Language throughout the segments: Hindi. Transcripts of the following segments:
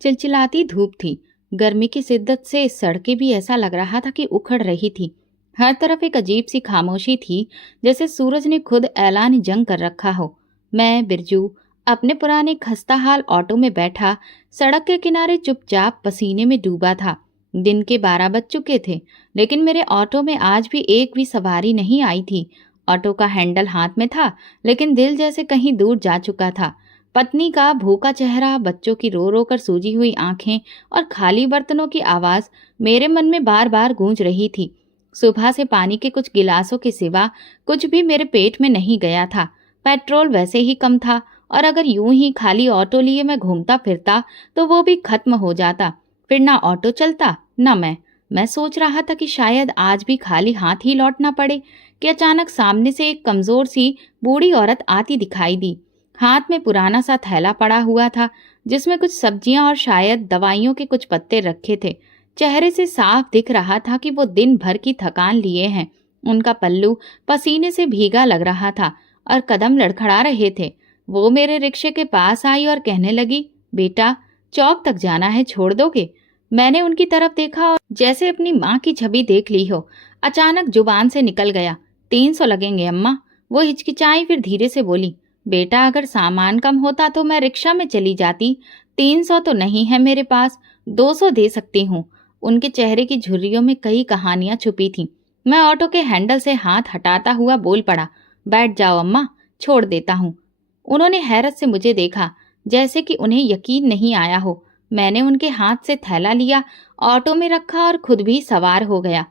चिलचिलाती धूप थी। गर्मी की शिद्दत से सड़कें भी ऐसा लग रहा था कि उखड़ रही थी। हर तरफ एक अजीब सी खामोशी थी, जैसे सूरज ने खुद ऐलान जंग कर रखा हो। मैं बिरजू अपने पुराने खस्ताहाल ऑटो में बैठा सड़क के किनारे चुपचाप पसीने में डूबा था। दिन के 12 बज चुके थे, लेकिन मेरे ऑटो में आज भी एक भी सवारी नहीं आई थी। ऑटो का हैंडल हाथ में था, लेकिन दिल जैसे कहीं दूर जा चुका था। पत्नी का भूखा चेहरा, बच्चों की रो रो कर सूजी हुई आंखें और खाली बर्तनों की आवाज मेरे मन में बार बार गूंज रही थी। सुबह से पानी के कुछ गिलासों के सिवा कुछ भी मेरे पेट में नहीं गया था। पेट्रोल वैसे ही कम था, और अगर यूं ही खाली ऑटो लिए मैं घूमता फिरता तो वो भी खत्म हो जाता। फिर ना ऑटो चलता, ना मैं सोच रहा था कि शायद आज भी खाली हाथ ही लौटना पड़े कि अचानक सामने से एक कमजोर सी बूढ़ी औरत आती दिखाई दी। हाथ में पुराना सा थैला पड़ा हुआ था, जिसमें कुछ सब्जियां और शायद दवाइयों के कुछ पत्ते रखे थे। चेहरे से साफ दिख रहा था कि वो दिन भर की थकान लिए हैं। उनका पल्लू पसीने से भीगा लग रहा था और कदम लड़खड़ा रहे थे। वो मेरे रिक्शे के पास आई और कहने लगी, बेटा, चौक तक जाना है, छोड़ दोगे? मैंने उनकी तरफ देखा और जैसे अपनी माँ की छवि देख ली हो, अचानक जुबान से निकल गया, 300 लगेंगे अम्मा। वो हिचकिचाई, फिर धीरे से बोली, बेटा, अगर सामान कम होता तो मैं रिक्शा में चली जाती। 300 तो नहीं है मेरे पास, 200 दे सकती हूँ। उनके चेहरे की झुर्रियों में कई कहानियां छुपी थीं। मैं ऑटो के हैंडल से हाथ हटाता हुआ बोल पड़ा, बैठ जाओ अम्मा, छोड़ देता हूँ। उन्होंने हैरत से मुझे देखा, जैसे कि उन्हें यकीन नहीं आया हो। मैंने उनके हाथ से थैला लिया, ऑटो में रखा और खुद भी सवार हो गया।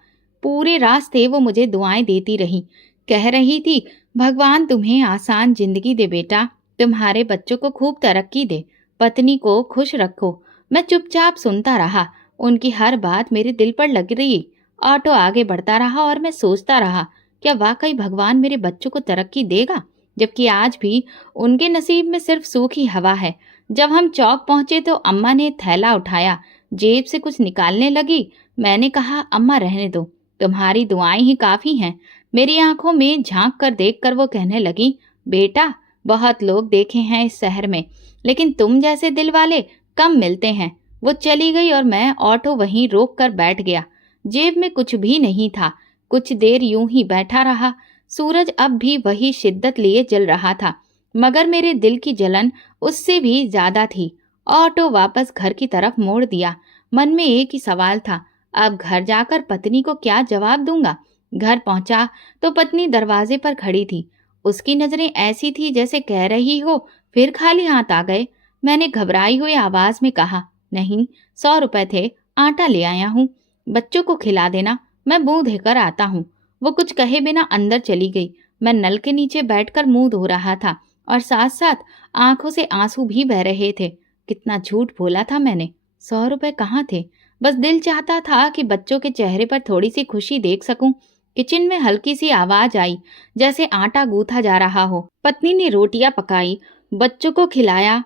पूरे रास्ते वो मुझे दुआएं देती रही, कह रही थी, भगवान तुम्हें आसान जिंदगी दे बेटा, तुम्हारे बच्चों को खूब तरक्की दे, पत्नी को खुश रखो। मैं चुपचाप सुनता रहा। उनकी हर बात मेरे दिल पर लग रही। ऑटो आगे बढ़ता रहा और मैं सोचता रहा, क्या वाकई भगवान मेरे बच्चों को तरक्की देगा, जबकि आज भी उनके नसीब में सिर्फ सूखी हवा है। जब हम चौक पहुंचे तो अम्मा ने थैला उठाया, जेब से कुछ निकालने लगी। मैंने कहा, अम्मा रहने दो, तुम्हारी दुआएं ही काफी हैं। मेरी आंखों में झांक कर देखकर वो कहने लगी, बेटा, बहुत लोग देखे हैं इस शहर में, लेकिन तुम जैसे दिल वाले कम मिलते हैं। वो चली गई और मैं ऑटो वहीं रोक कर बैठ गया। जेब में कुछ भी नहीं था। कुछ देर यूं ही बैठा रहा। सूरज अब भी वही शिद्दत लिए जल रहा था, मगर मेरे दिल की जलन उससे भी ज्यादा थी। ऑटो वापस घर की तरफ मोड़ दिया। मन में एक ही सवाल था, अब घर जाकर पत्नी को क्या जवाब दूंगा। घर पहुंचा तो पत्नी दरवाजे पर खड़ी थी। उसकी नजरें ऐसी थी जैसे कह रही हो, फिर खाली हाथ आ गए। मैंने घबराई हुई आवाज में कहा, नहीं, 100 रुपए थे, आटा ले आया हूँ, बच्चों को खिला देना, मैं मुंह धोकर आता हूँ। वो कुछ कहे बिना अंदर चली गई। मैं नल के नीचे बैठकर मुंह धो रहा था और साथ साथ आंखों से आंसू भी बह रहे थे। कितना झूठ बोला था मैंने। 100 रुपए कहाँ थे? बस दिल चाहता था कि बच्चों के चेहरे पर थोड़ी सी खुशी देख सकूं। किचन में हल्की सी आवाज आई, जैसे आटा गूंथा जा रहा हो। पत्नी ने रोटियां पकाई, बच्चों को खिलाया,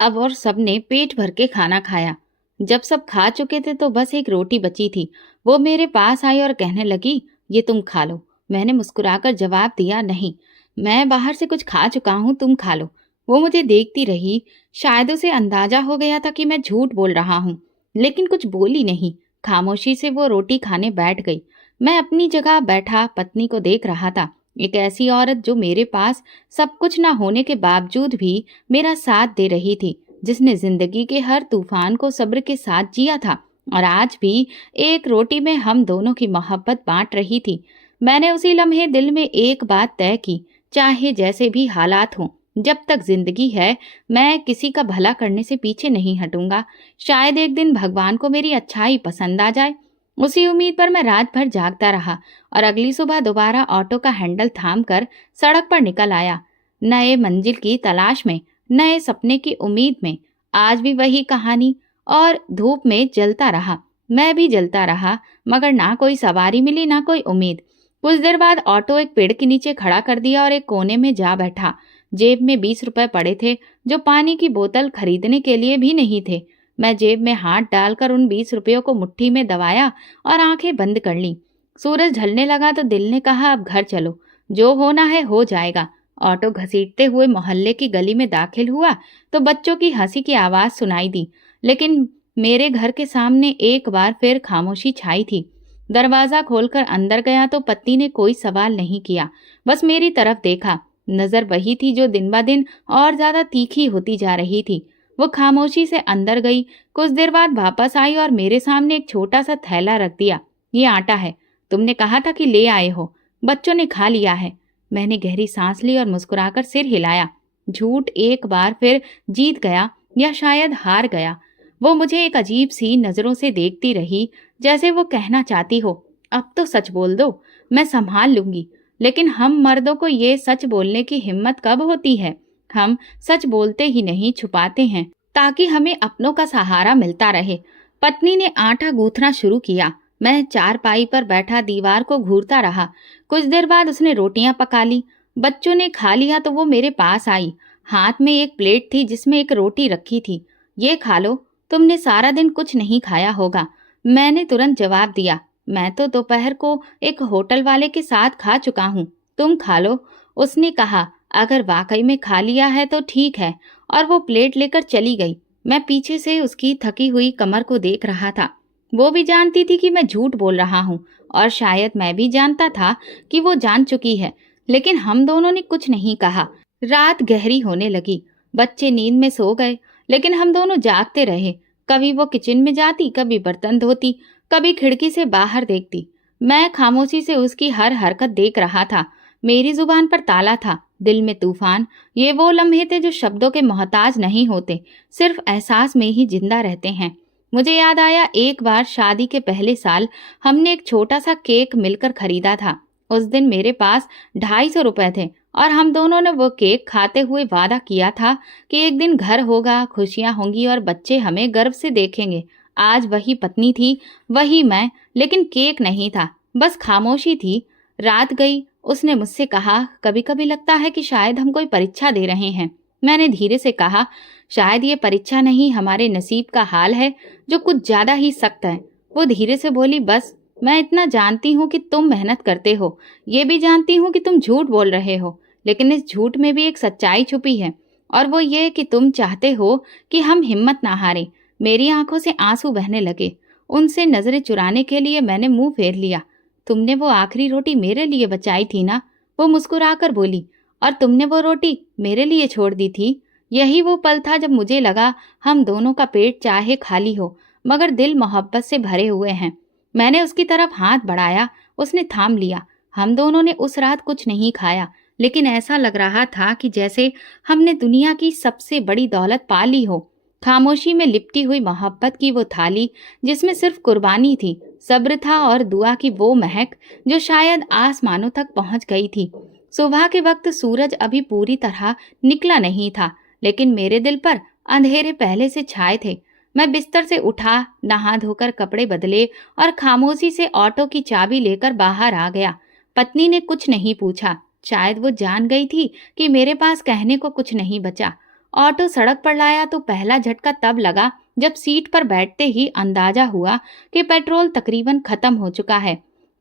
अब और सबने पेट भर के खाना खाया। जब सब खा चुके थे तो बस एक रोटी बची थी। वो मेरे पास आई और कहने लगी, ये तुम खा लो। मैंने मुस्कुराकर जवाब दिया, नहीं, मैं बाहर से कुछ खा चुका हूँ, तुम खा लो। वो मुझे देखती रही। शायद उसे अंदाजा हो गया था कि मैं झूठ बोल रहा हूँ, लेकिन कुछ बोली नहीं। खामोशी से वो रोटी खाने बैठ गई। मैं अपनी जगह बैठा पत्नी को देख रहा था। एक ऐसी औरत जो मेरे पास सब कुछ न होने के बावजूद भी मेरा साथ दे रही थी, जिसने जिंदगी के हर तूफान को सब्र के साथ जिया था और आज भी एक रोटी में हम दोनों की मोहब्बत बांट रही थी। मैंने उसी लम्हे दिल में एक बात तय की, चाहे जैसे भी हालात हों, जब तक जिंदगी है मैं किसी का भला करने से पीछे नहीं हटूंगा। शायद एक दिन भगवान को मेरी अच्छाई पसंद आ जाए। उसी उम्मीद पर मैं रात भर जागता रहा और अगली सुबह दोबारा ऑटो का हैंडल थाम कर सड़क पर निकल आया, नए मंजिल की तलाश में, नए सपने की उम्मीद में। आज भी वही कहानी, और धूप में जलता रहा, मैं भी जलता रहा, मगर ना कोई सवारी मिली, ना कोई उम्मीद। कुछ देर बाद ऑटो एक पेड़ के नीचे खड़ा कर दिया और एक कोने में जा बैठा। जेब में 20 रुपए पड़े थे, जो पानी की बोतल खरीदने के लिए भी नहीं थे। मैं जेब में हाथ डालकर उन 20 रुपयों को मुट्ठी में दबाया और आंखें बंद कर ली। सूरज ढलने लगा तो दिल ने कहा, अब घर चलो, जो होना है हो जाएगा। ऑटो घसीटते हुए मोहल्ले की गली में दाखिल हुआ तो बच्चों की हंसी की आवाज सुनाई दी, लेकिन मेरे घर के सामने एक बार फिर खामोशी छाई थी। दरवाजा खोलकर अंदर गया तो पति ने कोई सवाल नहीं किया, बस मेरी तरफ देखा। नजर वही थी जो दिन ब दिन और ज्यादा तीखी होती जा रही थी। वो खामोशी से अंदर गई, कुछ देर बाद वापस आई और मेरे सामने एक छोटा सा थैला रख दिया। ये आटा है, तुमने कहा था कि ले आए हो, बच्चों ने खा लिया है। मैंने गहरी सांस ली और मुस्कुराकर सिर हिलाया। झूठ एक बार फिर जीत गया, या शायद हार गया। वो मुझे एक अजीब सी नजरों से देखती रही, जैसे वो कहना चाहती हो, अब तो सच बोल दो, मैं संभाल लूंगी। लेकिन हम मर्दों को ये सच बोलने की हिम्मत कब होती है? हम सच बोलते ही नहीं, छुपाते हैं ताकि हमें अपनों का सहारा मिलता रहे। पत्नी ने आटा गूंथना शुरू किया। मैं चारपाई पर बैठा दीवार को घूरता रहा। कुछ देर बाद उसने रोटियां पका ली। बच्चों ने खा लिया तो वो मेरे पास आई। हाथ में एक प्लेट थी जिसमें एक रोटी रखी थी। ये खा लो, तुमने सारा दिन कुछ नहीं खाया होगा। मैंने तुरंत जवाब दिया, मैं तो दोपहर को एक होटल वाले के साथ खा चुका हूँ, तुम खा लो। उसने कहा, अगर वाकई में खा लिया है तो ठीक है, और वो प्लेट लेकर चली गई। मैं पीछे से उसकी थकी हुई कमर को देख रहा था। वो भी जानती थी कि मैं झूठ बोल रहा हूँ, और शायद मैं भी जानता था कि वो जान चुकी है, लेकिन हम दोनों ने कुछ नहीं कहा। रात गहरी होने लगी। बच्चे नींद में सो गए, लेकिन हम दोनों जागते रहे। कभी वो किचन में जाती, कभी बर्तन धोती, कभी खिड़की से बाहर देखती। मैं खामोशी से उसकी हर हरकत देख रहा था। मेरी जुबान पर ताला था, दिल में तूफान। ये वो लम्हे थे जो शब्दों के मोहताज नहीं होते, सिर्फ एहसास में ही जिंदा रहते हैं। मुझे याद आया, एक बार शादी के पहले साल हमने एक छोटा सा केक मिलकर खरीदा था। उस दिन मेरे पास 250 रुपए थे, और हम दोनों ने वो केक खाते हुए वादा किया था कि एक दिन घर होगा, खुशियां होंगी और बच्चे हमें गर्व से देखेंगे। आज वही पत्नी थी, वही मैं, लेकिन केक नहीं था, बस खामोशी थी। रात गई। उसने मुझसे कहा, कभी कभी लगता है कि शायद हम कोई परीक्षा दे रहे हैं। मैंने धीरे से कहा, शायद ये परीक्षा नहीं, हमारे नसीब का हाल है जो कुछ ज्यादा ही सख्त है। वो धीरे से बोली, बस मैं इतना जानती हूँ कि तुम मेहनत करते हो, ये भी जानती हूँ कि तुम झूठ बोल रहे हो, लेकिन इस झूठ में भी एक सच्चाई छुपी है, और वो ये कि तुम चाहते हो कि हम हिम्मत ना हारें। मेरी आंखों से आंसू बहने लगे। उनसे नजरें चुराने के लिए मैंने मुंह फेर लिया। तुमने वो आखिरी रोटी मेरे लिए बचाई थी ना? वो मुस्कुराकर बोली, और तुमने वो रोटी मेरे लिए छोड़ दी थी। यही वो पल था जब मुझे लगा हम दोनों का पेट चाहे खाली हो, मगर दिल मोहब्बत से भरे हुए हैं। मैंने उसकी तरफ हाथ बढ़ाया, उसने थाम लिया। हम दोनों ने उस रात कुछ नहीं खाया, लेकिन ऐसा लग रहा था कि जैसे हमने दुनिया की सबसे बड़ी दौलत पा ली हो। खामोशी में लिपटी हुई मोहब्बत की वो थाली, जिसमें सिर्फ कुर्बानी थी, सब्र था और दुआ की वो महक जो शायद आसमानों तक पहुंच गई थी। सुबह के वक्त सूरज अभी पूरी तरह निकला नहीं था, लेकिन मेरे दिल पर अंधेरे पहले से छाए थे। मैं बिस्तर से उठा, नहा धोकर कपड़े बदले और खामोशी से ऑटो की चाबी लेकर बाहर आ गया। पत्नी ने कुछ नहीं पूछा, शायद वो जान गई थी कि मेरे पास कहने को कुछ नहीं बचा। ऑटो सड़क पर लाया तो पहला झटका तब लगा जब सीट पर बैठते ही अंदाजा हुआ कि पेट्रोल तकरीबन खत्म हो चुका है।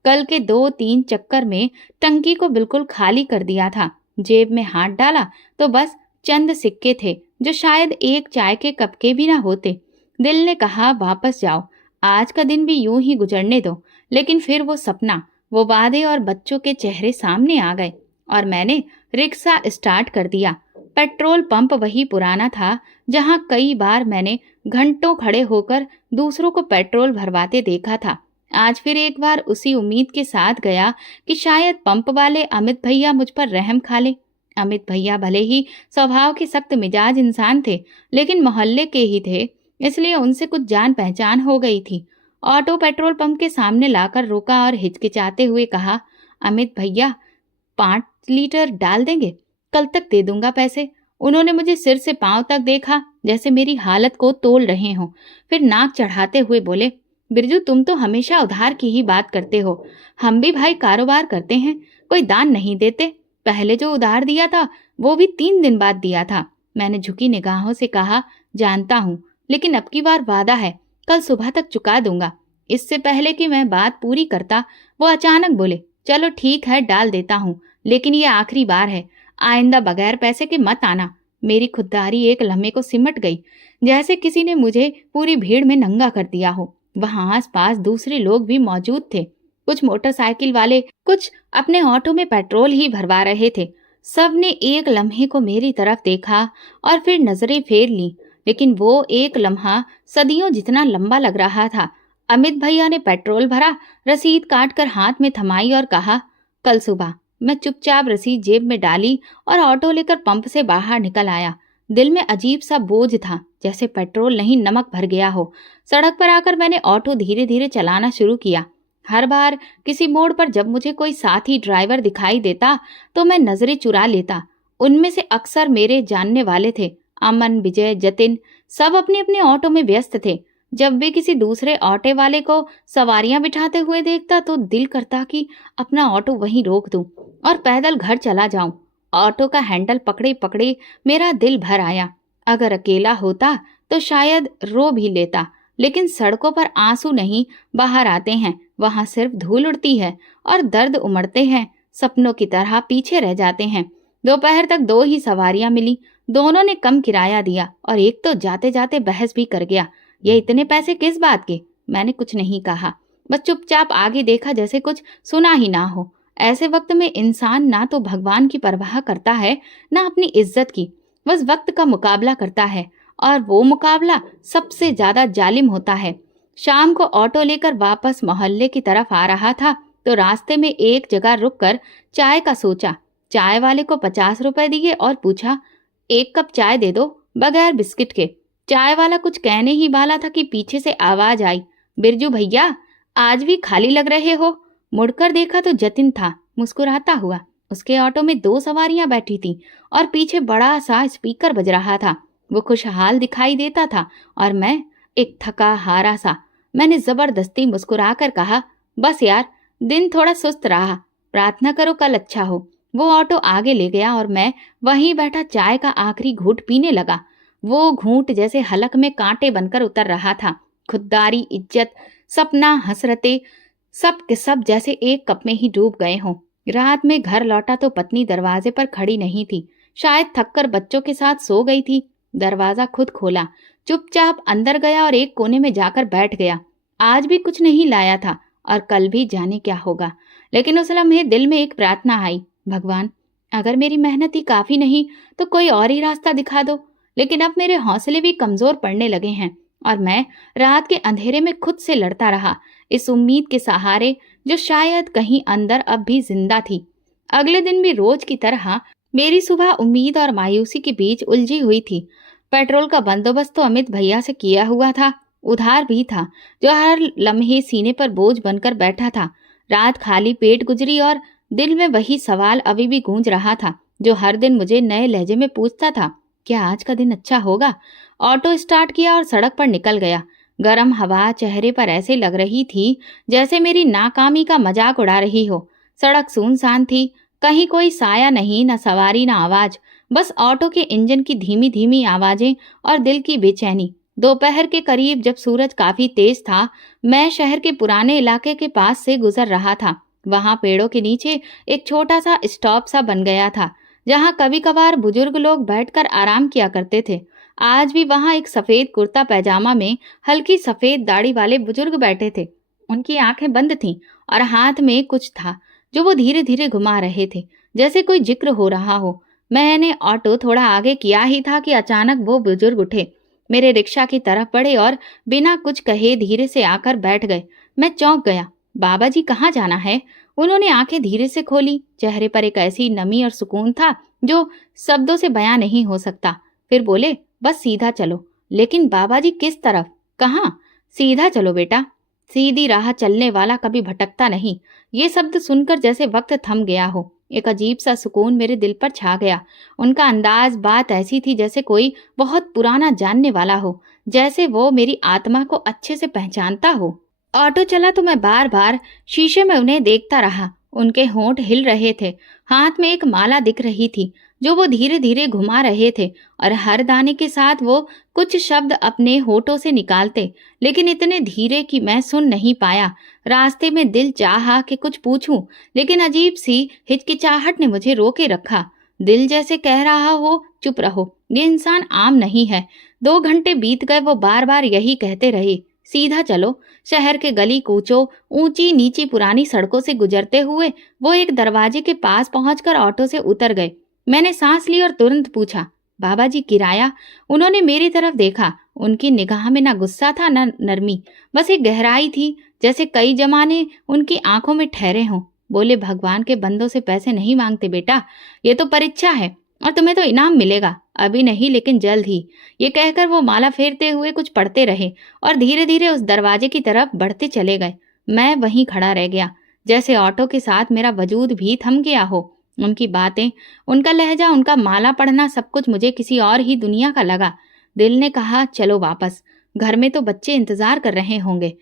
कल के 2-3 चक्कर में टंकी को बिल्कुल खाली कर दिया था। जेब में हाथ डाला तो बस चंद सिक्के थे, जो शायद एक चाय के कप के भी ना होते। दिल ने कहा, वापस जाओ, आज का दिन भी यूं ही गुजरने दो। लेकिन फिर वो सपना, वो वादे और बच्चों के चेहरे सामने आ गए, और मैंने रिक्शा स्टार्ट कर दिया। पेट्रोल पंप वही पुराना था जहां कई बार मैंने घंटों खड़े होकर दूसरों को पेट्रोल भरवाते देखा था। आज फिर एक बार उसी उम्मीद के साथ गया कि शायद पंप वाले अमित भैया मुझ पर रहम खा ले। अमित भैया भले ही स्वभाव के सख्त मिजाज इंसान थे, लेकिन मोहल्ले के ही थे, इसलिए उनसे कुछ जान पहचान हो गई थी। ऑटो पेट्रोल पंप के सामने लाकर रोका और हिचकिचाते हुए कहा, अमित भैया 5 लीटर डाल देंगे? कल तक दे दूंगा पैसे। उन्होंने मुझे सिर से पांव तक देखा, जैसे मेरी हालत को तोल रहे हों। फिर नाक चढ़ाते हुए बोले, बिरजू तुम तो हमेशा उधार की ही बात करते हो। हम भी भाई कारोबार करते हैं, कोई दान नहीं देते। पहले जो उधार दिया था वो भी 3 दिन बाद दिया था। मैंने झुकी निगाहों से कहा, जानता हूँ, लेकिन अब की बार वादा है, कल सुबह तक चुका दूंगा। इससे पहले कि मैं बात पूरी करता, वो अचानक बोले, चलो ठीक है डाल देता हूँ, लेकिन ये आखिरी बार है, आइंदा बगैर पैसे के मत आना। मेरी खुददारी एक लम्हे को सिमट गई। जैसे किसी ने मुझे पूरी भीड़ में नंगा कर दिया हो। वहां आसपास दूसरे लोग भी मौजूद थे, कुछ मोटरसाइकिल वाले, कुछ अपने ऑटो में पेट्रोल ही भरवा रहे थे। सबने एक लम्हे को मेरी तरफ देखा और फिर नजरें फेर ली, लेकिन वो एक लम्हा सदियों जितना लंबा लग रहा था। अमित भैया ने पेट्रोल भरा, रसीद काट कर हाथ में थमाई और कहा, कल सुबह। मैं चुपचाप रसीद जेब में डाली और ऑटो लेकर पंप से बाहर निकल आया। दिल में अजीब सा बोझ था, जैसे पेट्रोल नहीं नमक भर गया हो। सड़क पर आकर मैंने ऑटो धीरे धीरे चलाना शुरू किया। हर बार किसी मोड़ पर जब मुझे कोई साथी ड्राइवर दिखाई देता तो मैं नजरें चुरा लेता। उनमें से अक्सर मेरे जानने वाले थे। अमन, विजय, जतिन सब अपने अपने ऑटो में व्यस्त थे। जब भी किसी दूसरे ऑटो वाले को सवारियां बिठाते हुए देखता तो दिल करता कि अपना ऑटो वहीं रोक दूं और पैदल घर चला जाऊं। ऑटो का हैंडल पकड़े पकड़े मेरा दिल भर आया। अगर अकेला होता तो शायद रो भी लेता, लेकिन सड़कों पर आंसू नहीं बाहर आते हैं, वहां सिर्फ धूल उड़ती है और दर्द उमड़ते हैं, सपनों की तरह पीछे रह जाते हैं। दोपहर तक 2 ही सवारियां मिली। दोनों ने कम किराया दिया और एक तो जाते जाते बहस भी कर गया, ये इतने पैसे किस बात के। मैंने कुछ नहीं कहा, बस चुपचाप आगे देखा जैसे कुछ सुना ही ना हो। ऐसे वक्त में इंसान ना तो भगवान की परवाह करता है, ना अपनी इज्जत की, बस वक्त का मुकाबला करता है, और वो मुकाबला सबसे ज्यादा जालिम होता है। शाम को ऑटो लेकर वापस मोहल्ले की तरफ आ रहा था तो रास्ते में एक जगह रुककर चाय का सोचा। चाय वाले को 50 रुपए दिए और पूछा, 1 कप चाय दे दो, बगैर बिस्किट के। चाय वाला कुछ कहने ही वाला था कि पीछे से आवाज आई, बिरजू भैया, आज भी खाली लग रहे हो। मुड़कर देखा तो जतिन था, मुस्कुराता हुआ। उसके ऑटो में 2 सवारियां बैठी थी और पीछे बड़ा सा स्पीकर बज रहा था। वो खुशहाल दिखाई देता था और मैं एक थका हारा सा। मैंने जबरदस्ती मुस्कुराकर कहा, बस यार, दिन थोड़ा सुस्त रहा, प्रार्थना करो कल अच्छा हो। वो ऑटो आगे ले गया और मैं वहीं बैठा चाय का आखिरी घूंट पीने लगा। वो घूंट जैसे हलक में कांटे बनकर उतर रहा था। खुददारी, इज्जत, सपना, हसरते, सब के सब जैसे एक कप में ही डूब गए हों। रात में घर लौटा तो पत्नी दरवाजे पर खड़ी नहीं थी, शायद थककर बच्चों के साथ सो गई थी। दरवाजा खुद खोला, चुपचाप अंदर गया और एक कोने में जाकर बैठ गया। आज भी कुछ नहीं लाया था और कल भी जाने क्या होगा, लेकिन उस लम्हे दिल में एक प्रार्थना आई, भगवान, अगर मेरी मेहनत ही काफी नहीं तो कोई और ही रास्ता दिखा दो। लेकिन अब मेरे हौसले भी कमजोर पड़ने लगे हैं और मैं रात के अंधेरे में खुद से लड़ता रहा, इस उम्मीद के सहारे जो शायद कहीं अंदर अब भी जिंदा थी। अगले दिन भी रोज की तरह मेरी सुबह उम्मीद और मायूसी के बीच उलझी हुई थी। पेट्रोल का बंदोबस्त तो अमित भैया से किया हुआ था, उधार भी था, जो हर लम्हे सीने पर बोझ बनकर बैठा था। रात खाली पेट गुजरी और दिल में वही सवाल अभी भी गूंज रहा था, जो हर दिन मुझे नए लहजे में पूछता था, क्या आज का दिन अच्छा होगा। ऑटो स्टार्ट किया और सड़क पर निकल गया। गर्म हवा चेहरे पर ऐसे लग रही थी जैसे मेरी नाकामी का मजाक उड़ा रही हो। सड़क सुनसान थी, कहीं कोई साया नहीं, न सवारी न आवाज, बस ऑटो के इंजन की धीमी धीमी आवाजें और दिल की बेचैनी। दोपहर के करीब जब सूरज काफी तेज था, मैं शहर के पुराने इलाके के पास से गुजर रहा था। वहां पेड़ों के नीचे एक छोटा सा स्टॉप सा बन गया था, जहां कभी कभार बुजुर्ग लोग बैठकर आराम किया करते थे। आज भी वहां एक सफेद कुर्ता पैजामा में हल्की सफेद दाढ़ी वाले बुजुर्ग बैठे थे। उनकी आंखें बंद थीं और हाथ में कुछ था जो वो धीरे धीरे घुमा रहे थे, जैसे कोई जिक्र हो रहा हो। मैंने ऑटो थोड़ा आगे किया ही था कि अचानक वो बुजुर्ग उठे, मेरे रिक्शा की तरफ बढ़े और बिना कुछ कहे धीरे से आकर बैठ गए। मैं चौंक गया। बाबा जी, कहाँ जाना है? उन्होंने आंखें धीरे से खोली। चेहरे पर एक ऐसी नमी और सुकून था जो शब्दों से बयां नहीं हो सकता। फिर बोले, बस सीधा चलो। लेकिन बाबा जी, किस तरफ? कहाँ? सीधा चलो बेटा, सीधी राह चलने वाला कभी भटकता नहीं। ये शब्द सुनकर जैसे वक्त थम गया हो, एक अजीब सा सुकून मेरे दिल पर छा गया। उनका अंदाज, बात ऐसी थी जैसे कोई बहुत पुराना जानने वाला हो, जैसे वो मेरी आत्मा को अच्छे से पहचानता हो। ऑटो चला तो मैं बार बार शीशे में उन्हें देखता रहा। उनके होंठ हिल रहे थे, हाथ में एक माला दिख रही थी जो वो धीरे धीरे घुमा रहे थे, और हर दाने के साथ वो कुछ शब्द अपने होठों से निकालते, लेकिन इतने धीरे कि मैं सुन नहीं पाया। रास्ते में दिल चाहा कि कुछ पूछूं, लेकिन अजीब सी हिचकिचाहट ने मुझे रोके रखा। दिल जैसे कह रहा हो, चुप रहो, ये इंसान आम नहीं है। 2 घंटे बीत गए, वो बार बार यही कहते रहे, सीधा चलो, शहर के गली कूचों, ऊंची नीची पुरानी सड़कों से गुजरते हुए वो एक दरवाजे के पास पहुंचकर ऑटो से उतर गए। मैंने सांस ली और तुरंत पूछा, बाबा जी किराया? उन्होंने मेरी तरफ देखा। उनकी निगाह में ना गुस्सा था ना नरमी, बस एक गहराई थी, जैसे कई जमाने उनकी आंखों में ठहरे हों। बोले, भगवान के बंदों से पैसे नहीं मांगते बेटा, ये तो परीक्षा है और तुम्हें तो इनाम मिलेगा, अभी नहीं लेकिन जल्द ही। ये कहकर वो माला फेरते हुए कुछ पढ़ते रहे और धीरे धीरे उस दरवाजे की तरफ बढ़ते चले गए। मैं वहीं खड़ा रह गया, जैसे ऑटो के साथ मेरा वजूद भी थम गया हो। उनकी बातें, उनका लहजा, उनका माला पढ़ना, सब कुछ मुझे किसी और ही दुनिया का लगा। दिल ने कहा, चलो वापस, घर में तो बच्चे इंतजार कर रहे होंगे।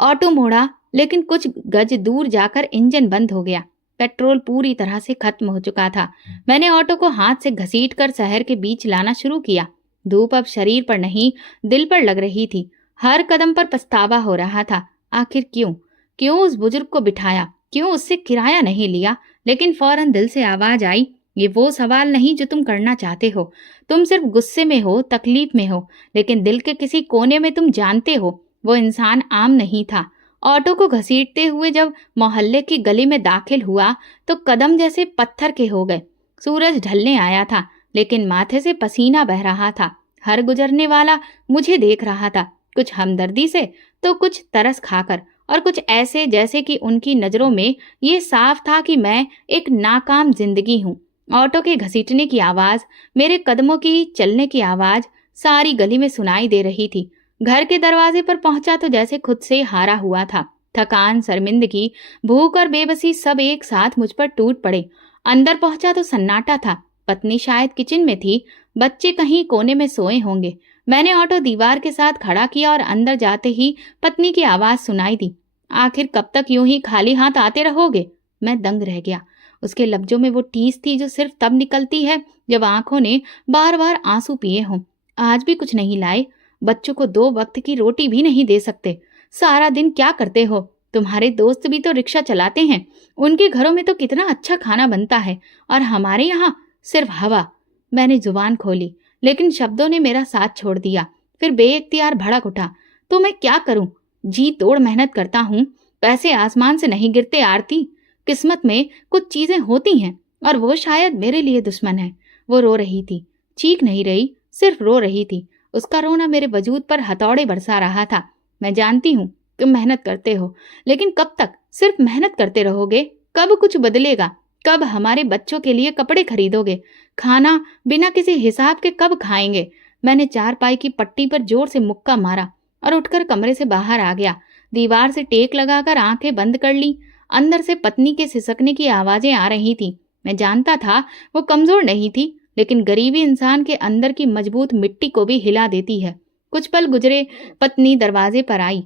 ऑटो मोड़ा, लेकिन कुछ गज दूर जाकर इंजन बंद हो गया। पेट्रोल पूरी तरह से खत्म हो चुका था। मैंने ऑटो को हाथ से घसीटकर शहर के बीच लाना शुरू किया। धूप अब शरीर पर नहीं, दिल पर लग रही थी। हर कदम पर पछतावा हो रहा था। आखिर क्यों क्यों उस बुजुर्ग को बिठाया, क्यों उससे किराया नहीं लिया? लेकिन फौरन दिल से आवाज आई, ये वो सवाल नहीं जो तुम करना चाहते हो। तुम सिर्फ गुस्से में हो, तकलीफ में हो, लेकिन दिल के किसी कोने में तुम जानते हो वो इंसान आम नहीं था। ऑटो को घसीटते हुए जब मोहल्ले की गली में दाखिल हुआ तो कदम जैसे पत्थर के हो गए। सूरज ढलने आया था, लेकिन माथे से पसीना बह रहा था। हर गुजरने वाला मुझे देख रहा था, कुछ हमदर्दी से तो कुछ तरस खाकर, और कुछ ऐसे जैसे कि उनकी नजरों में ये साफ था कि मैं एक नाकाम जिंदगी हूँ। ऑटो के घसीटने की आवाज, मेरे कदमों की चलने की आवाज सारी गली में सुनाई दे रही थी। घर के दरवाजे पर पहुंचा तो जैसे खुद से हारा हुआ था। थकान, शर्मिंदगी, भूख और बेबसी सब एक साथ मुझ पर टूट पड़े। अंदर पहुंचा तो सन्नाटा था। पत्नी शायद किचन में थी, बच्चे कहीं कोने में सोए होंगे। मैंने ऑटो दीवार के साथ खड़ा किया और अंदर जाते ही पत्नी की आवाज सुनाई दी, आखिर कब तक यूं ही खाली हाथ आते रहोगे? मैं दंग रह गया। उसके लफ्जों में वो टीस थी जो सिर्फ तब निकलती है जब आंखों ने बार बार आंसू पिए हों। आज भी कुछ नहीं लाए? बच्चों को 2 वक्त की रोटी भी नहीं दे सकते। सारा दिन क्या करते हो? तुम्हारे दोस्त भी तो रिक्शा चलाते हैं, उनके घरों में तो कितना अच्छा खाना बनता है, और हमारे यहाँ सिर्फ हवा। मैंने जुबान खोली, लेकिन शब्दों ने मेरा साथ छोड़ दिया। फिर बेइख्तियार भड़क उठा, तो मैं क्या करूं? जी तोड़ मेहनत करता हूं, पैसे आसमान से नहीं गिरते आरती। किस्मत में कुछ चीजें होती हैं, और वो शायद मेरे लिए दुश्मन है। वो रो रही थी, चीख नहीं रही, सिर्फ रो रही थी। उसका रोना मेरे वजूद पर हथौड़े बरसा रहा था। मैं जानती हूँ तुम मेहनत करते हो, लेकिन कब तक सिर्फ मेहनत करते रहोगे? कब कुछ बदलेगा? कब हमारे बच्चों के लिए कपड़े खरीदोगे? खाना बिना किसी हिसाब के कब खाएंगे? मैंने चारपाई की पट्टी पर जोर से मुक्का मारा और उठकर कमरे से बाहर आ गया। दीवार से टेक लगाकर आंखें बंद कर ली। अंदर से पत्नी के सिसकने की आवाजें आ रही थी। मैं जानता था वो कमजोर नहीं थी, लेकिन गरीबी इंसान के अंदर की मजबूत मिट्टी को भी हिला देती है। कुछ पल गुजरे, पत्नी दरवाजे पर आई।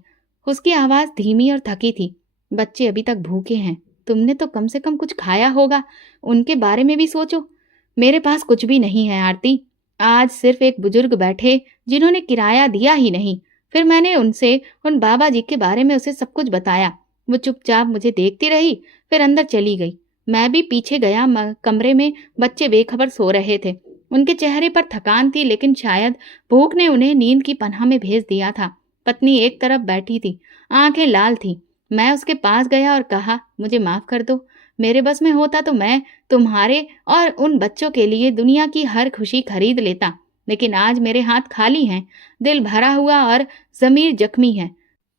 उसकी आवाज धीमी और थकी थी। बच्चे अभी तक भूखे हैं, तुमने तो कम से कम कुछ खाया होगा, उनके बारे में भी सोचो। मेरे पास कुछ भी नहीं है आरती। आज सिर्फ एक बुजुर्ग बैठे जिन्होंने किराया दिया ही नहीं। फिर मैंने उनसे उन बाबा जी के बारे में उसे सब कुछ बताया। वो चुपचाप मुझे देखती रही, फिर अंदर चली गई। मैं भी पीछे गया। कमरे में बच्चे बेखबर सो रहे थे। उनके चेहरे पर थकान थी, लेकिन शायद भूख ने उन्हें नींद की पनाह में भेज दिया था। पत्नी एक तरफ बैठी थी, आंखें लाल थी। मैं उसके पास गया और कहा, मुझे माफ कर दो। मेरे बस में होता तो मैं तुम्हारे और उन बच्चों के लिए दुनिया की हर खुशी खरीद लेता, लेकिन आज मेरे हाथ खाली हैं, दिल भरा हुआ और जमीर जख्मी है।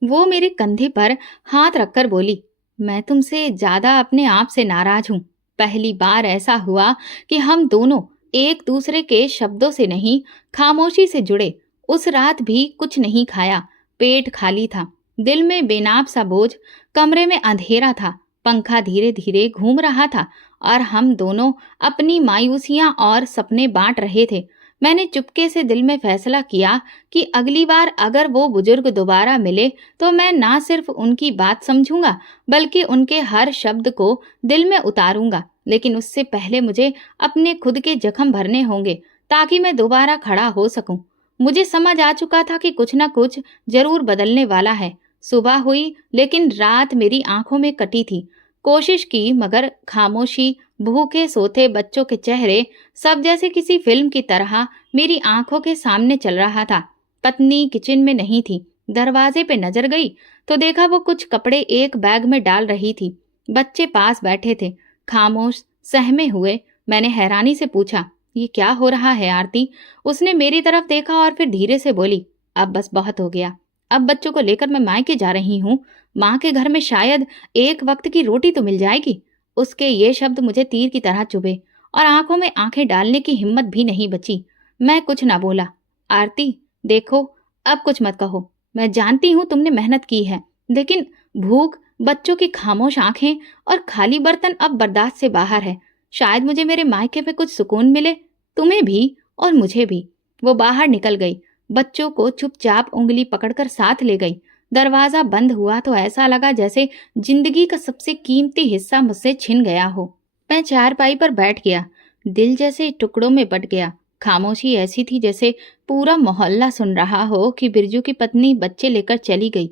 वो मेरे कंधे पर हाथ रखकर बोली, मैं तुमसे ज्यादा अपने आप से नाराज हूँ। पहली बार ऐसा हुआ कि हम दोनों एक दूसरे के शब्दों से नहीं, खामोशी से जुड़े। उस रात भी कुछ नहीं खाया, पेट खाली था, दिल में बेनाप सा बोझ। कमरे में अंधेरा था, पंखा धीरे धीरे घूम रहा था और हम दोनों अपनी मायूसियां और सपने बांट रहे थे। मैंने चुपके से दिल में फैसला किया कि अगली बार अगर वो बुजुर्ग दोबारा मिले तो मैं ना सिर्फ उनकी बात समझूंगा, बल्कि उनके हर शब्द को दिल में उतारूंगा। लेकिन उससे पहले मुझे अपने खुद के जख्म भरने होंगे, ताकि मैं दोबारा खड़ा हो सकूं। मुझे समझ आ चुका था कि कुछ ना कुछ जरूर बदलने वाला है। सुबह हुई, लेकिन रात मेरी आंखों में कटी थी। कोशिश की, मगर खामोशी, भूखे सोते बच्चों के चेहरे, सब जैसे किसी फिल्म की तरह मेरी आंखों के सामने चल रहा था। पत्नी किचन में नहीं थी। दरवाजे पे नजर गई तो देखा वो कुछ कपड़े एक बैग में डाल रही थी। बच्चे पास बैठे थे, खामोश, सहमे हुए। मैंने हैरानी से पूछा, ये क्या हो रहा है आरती? उसने मेरी तरफ देखा और फिर धीरे से बोली, अब बस बहुत हो गया। अब बच्चों को लेकर मैं मायके जा रही हूँ। माँ के घर में शायद एक वक्त की रोटी तो मिल जाएगी। उसके ये शब्द मुझे तीर की तरह चुभे और आंखों में आंखें डालने की हिम्मत भी नहीं बची। मैं कुछ ना बोला। आरती, देखो, अब कुछ मत कहो। मैं जानती हूँ तुमने मेहनत की है, लेकिन भूख, बच्चों की खामोश आंखें और खाली बर्तन अब बर्दाश्त से बाहर है। शायद मुझे मेरे मायके में कुछ सुकून मिले, तुम्हें भी और मुझे भी। वो बाहर निकल गई। बच्चों को चुपचाप उंगली पकड़कर साथ ले गई। दरवाजा बंद हुआ तो ऐसा लगा जैसे जिंदगी का सबसे कीमती हिस्सा मुझसे छिन गया हो। मैं चारपाई पर बैठ गया। दिल जैसे टुकड़ों में बट गया। खामोशी ऐसी थी जैसे पूरा मोहल्ला सुन रहा हो कि बिरजू की पत्नी बच्चे लेकर चली गई।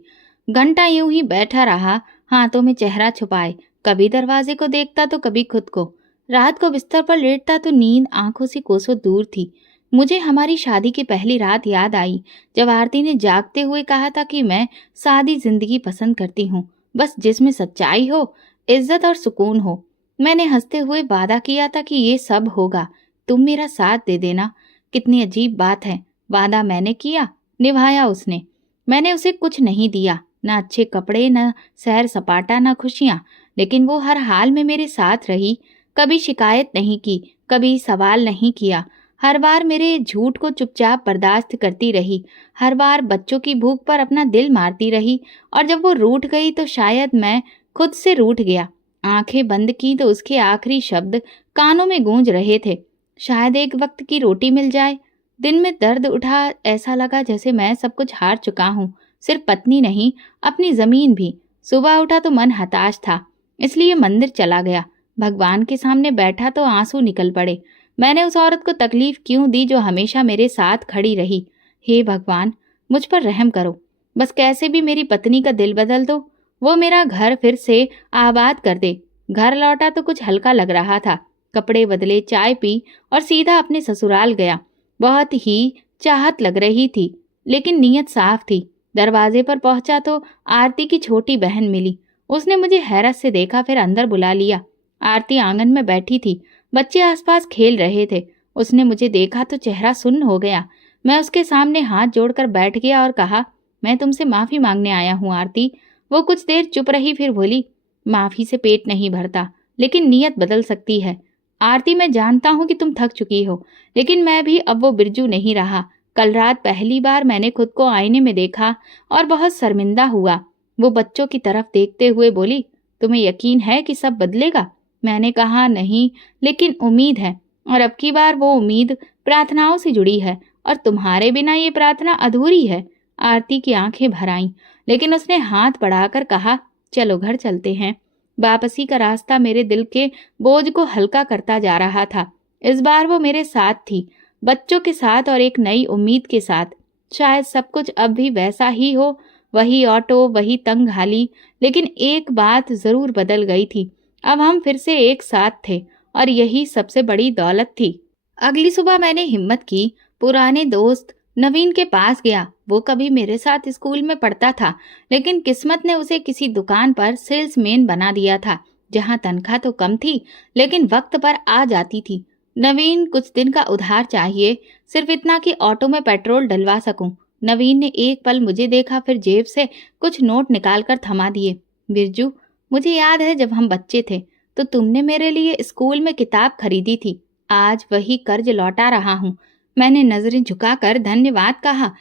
घंटा यूं ही बैठा रहा, हाथों में चेहरा छुपाए। कभी दरवाजे को देखता तो कभी खुद को। रात को बिस्तर पर लेटता तो नींद आंखों से कोसों दूर थी। मुझे हमारी शादी की पहली रात याद आई, जब आरती ने जागते हुए कहा था कि मैं सादी जिंदगी पसंद करती हूँ, बस जिसमें सच्चाई हो, इज्जत और सुकून हो। मैंने हंसते हुए वादा किया था कि ये सब होगा, तुम मेरा साथ दे देना। कितनी अजीब बात है, वादा मैंने किया, निभाया उसने। मैंने उसे कुछ नहीं दिया, ना अच्छे कपड़े, ना सैर सपाटा, ना खुशियां, लेकिन वो हर हाल में मेरे साथ रही। कभी शिकायत नहीं की, कभी सवाल नहीं किया। हर बार मेरे झूठ को चुपचाप बर्दाश्त करती रही। हर बार बच्चों की भूख पर अपना दिल मारती रही। और जब वो रूठ गई तो शायद मैं खुद से रूठ गया। आंखें बंद की तो उसके आखिरी शब्द कानों में गूंज रहे थे, शायद एक वक्त की रोटी मिल जाए। दिन में दर्द उठा, ऐसा लगा जैसे मैं सब कुछ हार चुका हूँ, सिर्फ पत्नी नहीं, अपनी जमीन भी। सुबह उठा तो मन हताश था, इसलिए मंदिर चला गया। भगवान के सामने बैठा तो आंसू निकल पड़े। मैंने उस औरत को तकलीफ क्यों दी जो हमेशा मेरे साथ खड़ी रही? हे भगवान, मुझ पर रहम करो। बस कैसे भी मेरी पत्नी का दिल बदल दो, वो मेरा घर फिर से आबाद कर दे। घर लौटा तो कुछ हल्का लग रहा था। कपड़े बदले, चाय पी और सीधा अपने ससुराल गया। बहुत ही चाहत लग रही थी, लेकिन नीयत साफ थी। दरवाजे पर पहुंचा तो आरती की छोटी बहन मिली। उसने मुझे हैरत से देखा, फिर अंदर बुला लिया। आरती आंगन में बैठी थी, बच्चे आसपास खेल रहे थे। उसने मुझे देखा तो चेहरा सुन्न हो गया। मैं उसके सामने हाथ जोड़कर बैठ गया और कहा, मैं तुमसे माफी मांगने आया हूँ आरती। वो कुछ देर चुप रही, फिर बोली, माफी से पेट नहीं भरता, लेकिन नीयत बदल सकती है। आरती, मैं जानता हूँ कि तुम थक चुकी हो, लेकिन मैं भी अब वो बिरजू नहीं रहा। कल रात पहली बार मैंने खुद को आईने में देखा और बहुत शर्मिंदा हुआ। वो बच्चों की तरफ देखते हुए बोली, तुम्हें यकीन है कि सब बदलेगा? मैंने कहा, नहीं, लेकिन उम्मीद है। और अब की बार वो उम्मीद प्रार्थनाओं से जुड़ी है, और तुम्हारे बिना ये प्रार्थना अधूरी है। आरती की आंखें भर आईं, लेकिन उसने हाथ बढ़ाकर कहा, चलो घर चलते हैं। वापसी का रास्ता मेरे दिल के बोझ को हल्का करता जा रहा था। इस बार वो मेरे साथ थी, बच्चों के साथ और एक नई उम्मीद के साथ। शायद सब कुछ अब भी वैसा ही हो, वही ऑटो, वही तंग हाली, लेकिन एक बात जरूर बदल गई थी। अब हम फिर से एक साथ थे, और यही सबसे बड़ी दौलत थी। अगली सुबह मैंने हिम्मत की, पुराने दोस्त नवीन के पास गया। वो कभी मेरे साथ स्कूल में पढ़ता था, लेकिन किस्मत ने उसे किसी दुकान पर सेल्समैन बना दिया था, जहां तनख्वाह तो कम थी, लेकिन वक्त पर आ जाती थी। नवीन, कुछ दिन का उधार चाहिए, सिर्फ इतना कि ऑटो में पेट्रोल डलवा सकूं। नवीन ने एक पल मुझे देखा, फिर जेब से कुछ नोट निकालकर थमा दिए। बिरजू, मुझे याद है जब हम बच्चे थे तो तुमने मेरे लिए स्कूल में किताब खरीदी थी। आज वही कर्ज लौटा रहा हूँ। मैंने नजरें झुकाकर धन्यवाद कहा।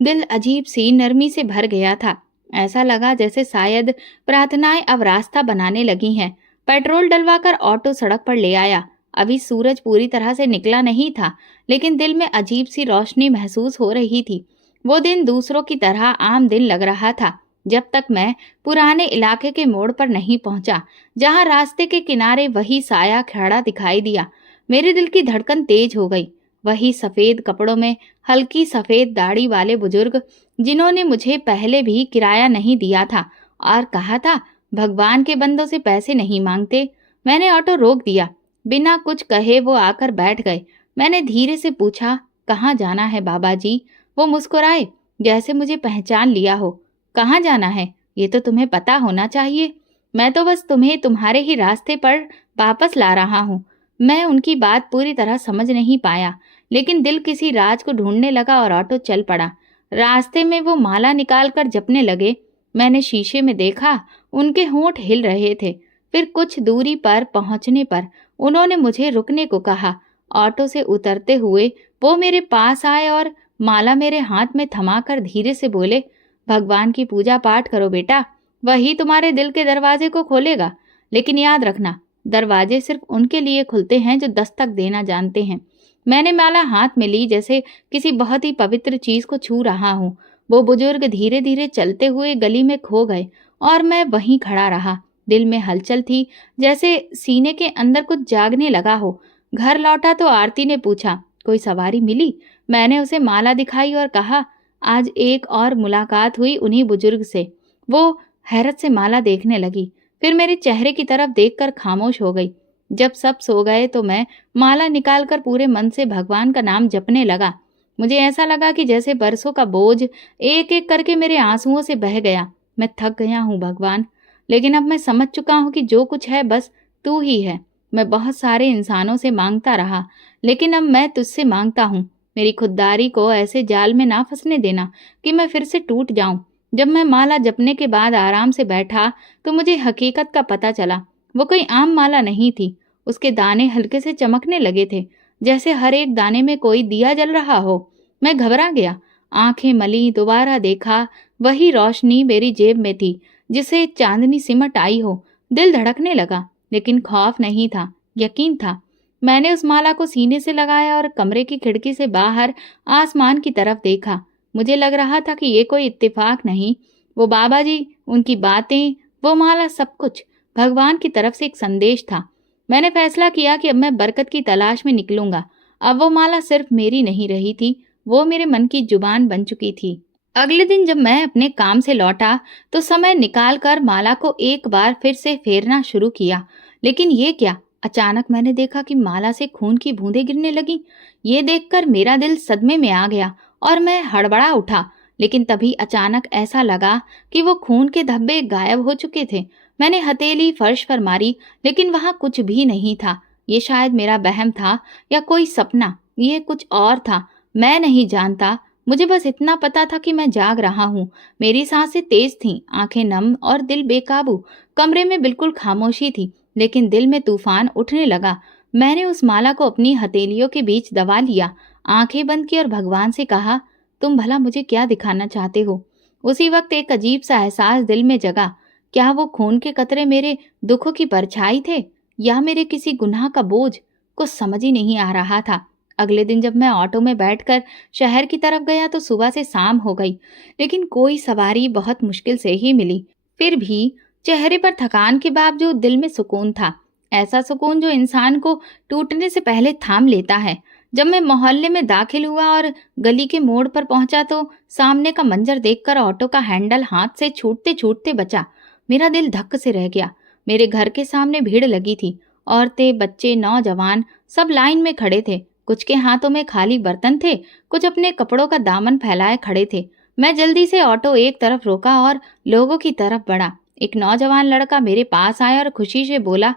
दिल अजीब सी नरमी से भर गया था। ऐसा लगा जैसे शायद प्रार्थनाएं अब रास्ता बनाने लगी हैं। पेट्रोल डलवाकर ऑटो सड़क पर ले आया। अभी सूरज पूरी तरह से निकला नहीं था, लेकिन दिल में अजीब सी रोशनी महसूस हो रही थी। वो दिन दूसरों की तरह आम दिन लग रहा था, जब तक मैं पुराने इलाके के मोड़ पर नहीं पहुंचा, जहां रास्ते के किनारे वही साया खड़ा दिखाई दिया। मेरे दिल की धड़कन तेज हो गई। वही सफेद कपड़ों में हल्की सफेद दाढ़ी वाले बुजुर्ग, जिन्होंने मुझे पहले भी किराया नहीं दिया था और कहा था, भगवान के बंदों से पैसे नहीं मांगते। मैंने ऑटो रोक दिया। बिना कुछ कहे वो आकर बैठ गए। मैंने धीरे से पूछा, कहाँ जाना है बाबा जी? वो मुस्कुराए, जैसे मुझे पहचान लिया हो। कहाँ जाना है, ये तो तुम्हें पता होना चाहिए। मैं तो बस तुम्हें तुम्हारे ही रास्ते पर वापस ला रहा हूँ। मैं उनकी बात पूरी तरह समझ नहीं पाया, लेकिन दिल किसी राज को ढूंढने लगा और ऑटो चल पड़ा। रास्ते में वो माला निकाल कर जपने लगे। मैंने शीशे में देखा, उनके होंठ हिल रहे थे। फिर कुछ दूरी पर पहुंचने पर उन्होंने मुझे रुकने को कहा। ऑटो से उतरते हुए वो मेरे पास आए और माला मेरे हाथ में थमाकर धीरे से बोले, भगवान की पूजा पाठ करो बेटा, वही तुम्हारे दिल के दरवाजे को खोलेगा। लेकिन याद रखना, दरवाजे सिर्फ उनके लिए खुलते हैं जो दस्तक देना जानते हैं। मैंने माला हाथ में ली, जैसे किसी बहुत ही पवित्र चीज को छू रहा हूँ। वो बुजुर्ग धीरे धीरे चलते हुए गली में खो गए और मैं वहीं खड़ा रहा। दिल में हलचल थी, जैसे सीने के अंदर कुछ जागने लगा हो। घर लौटा तो आरती ने पूछा, कोई सवारी मिली? मैंने उसे माला दिखाई और कहा, आज एक और मुलाकात हुई उन्हीं बुजुर्ग से। वो हैरत से माला देखने लगी, फिर मेरे चेहरे की तरफ देखकर खामोश हो गई। जब सब सो गए तो मैं माला निकालकर पूरे मन से भगवान का नाम जपने लगा। मुझे ऐसा लगा कि जैसे बरसों का बोझ एक एक करके मेरे आंसुओं से बह गया। मैं थक गया हूँ भगवान, लेकिन अब मैं समझ चुका हूँ कि जो कुछ है बस तू ही है। मैं बहुत सारे इंसानों से मांगता रहा, लेकिन अब मैं तुझसे मांगता हूँ, मेरी खुददारी को ऐसे जाल में ना फंसने देना कि मैं फिर से टूट जाऊं। जब मैं माला जपने के बाद आराम से बैठा तो मुझे हकीकत का पता चला। वो कोई आम माला नहीं थी। उसके दाने हल्के से चमकने लगे थे, जैसे हर एक दाने में कोई दिया जल रहा हो। मैं घबरा गया, आंखें मली, दोबारा देखा, वही रोशनी मेरी जेब में थी जिसे चांदनी सिमट आई हो। दिल धड़कने लगा, लेकिन खौफ नहीं था, यकीन था। मैंने उस माला को सीने से लगाया और कमरे की खिड़की से बाहर आसमान की तरफ देखा। मुझे लग रहा था कि ये कोई इत्तेफाक नहीं, वो बाबा जी, उनकी बातें, वो माला, सब कुछ भगवान की तरफ से एक संदेश था। मैंने फैसला किया कि अब मैं बरकत की तलाश में निकलूंगा। अब वो माला सिर्फ मेरी नहीं रही थी, वो मेरे मन की जुबान बन चुकी थी। अगले दिन जब मैं अपने काम से लौटा तो समय निकालकर माला को एक बार फिर से फेरना शुरू किया। लेकिन ये क्या, अचानक मैंने देखा कि माला से खून की बूंदें गिरने लगी। ये देखकर मेरा दिल सदमे में आ गया और मैं हड़बड़ा उठा। लेकिन तभी अचानक ऐसा लगा कि वो खून के धब्बे गायब हो चुके थे। मैंने हथेली फर्श पर मारी, लेकिन वहां कुछ भी नहीं था। ये शायद मेरा वहम था या कोई सपना, ये कुछ और था, मैं नहीं जानता। मुझे बस इतना पता था कि मैं जाग रहा हूँ। मेरी सांसें तेज थीं, आंखें नम और दिल बेकाबू। कमरे में बिल्कुल खामोशी थी, लेकिन दिल में तूफान उठने लगा। मैंने उस माला को अपनी हथेलियों के बीच दबा लिया, आंखें बंद की और भगवान से कहा, तुम भला मुझे क्या दिखाना चाहते हो? उसी वक्त एक अजीब सा एहसास दिल में जगा। क्या वो खून के कतरे मेरे दुखों की परछाई थे या मेरे किसी गुनाह का बोझ? कुछ समझ ही नहीं आ रहा था। अगले दिन जब मैं ऑटो में बैठकर शहर की तरफ गया तो सुबह से शाम हो गई, लेकिन कोई सवारी बहुत मुश्किल से ही मिली। फिर भी चेहरे पर थकान के बावजूद दिल में सुकून था, ऐसा सुकून जो इंसान को टूटने से पहले थाम लेता है। जब मैं मोहल्ले में दाखिल हुआ और गली के मोड़ पर पहुंचा तो सामने का मंजर देखकर ऑटो का हैंडल हाथ से छूटते छूटते बचा। मेरा दिल धक्क से रह गया। मेरे घर के सामने भीड़ लगी थी, औरतें, बच्चे, नौजवान सब लाइन में खड़े थे। कुछ के हाथों में खाली बर्तन थे, कुछ अपने कपड़ों का दामन फैलाए खड़े थे। मैं जल्दी से ऑटो एक तरफ रोका और लोगों की तरफ बढ़ा। एक नौजवान लड़का मेरे पास आया और खुशी से बोला,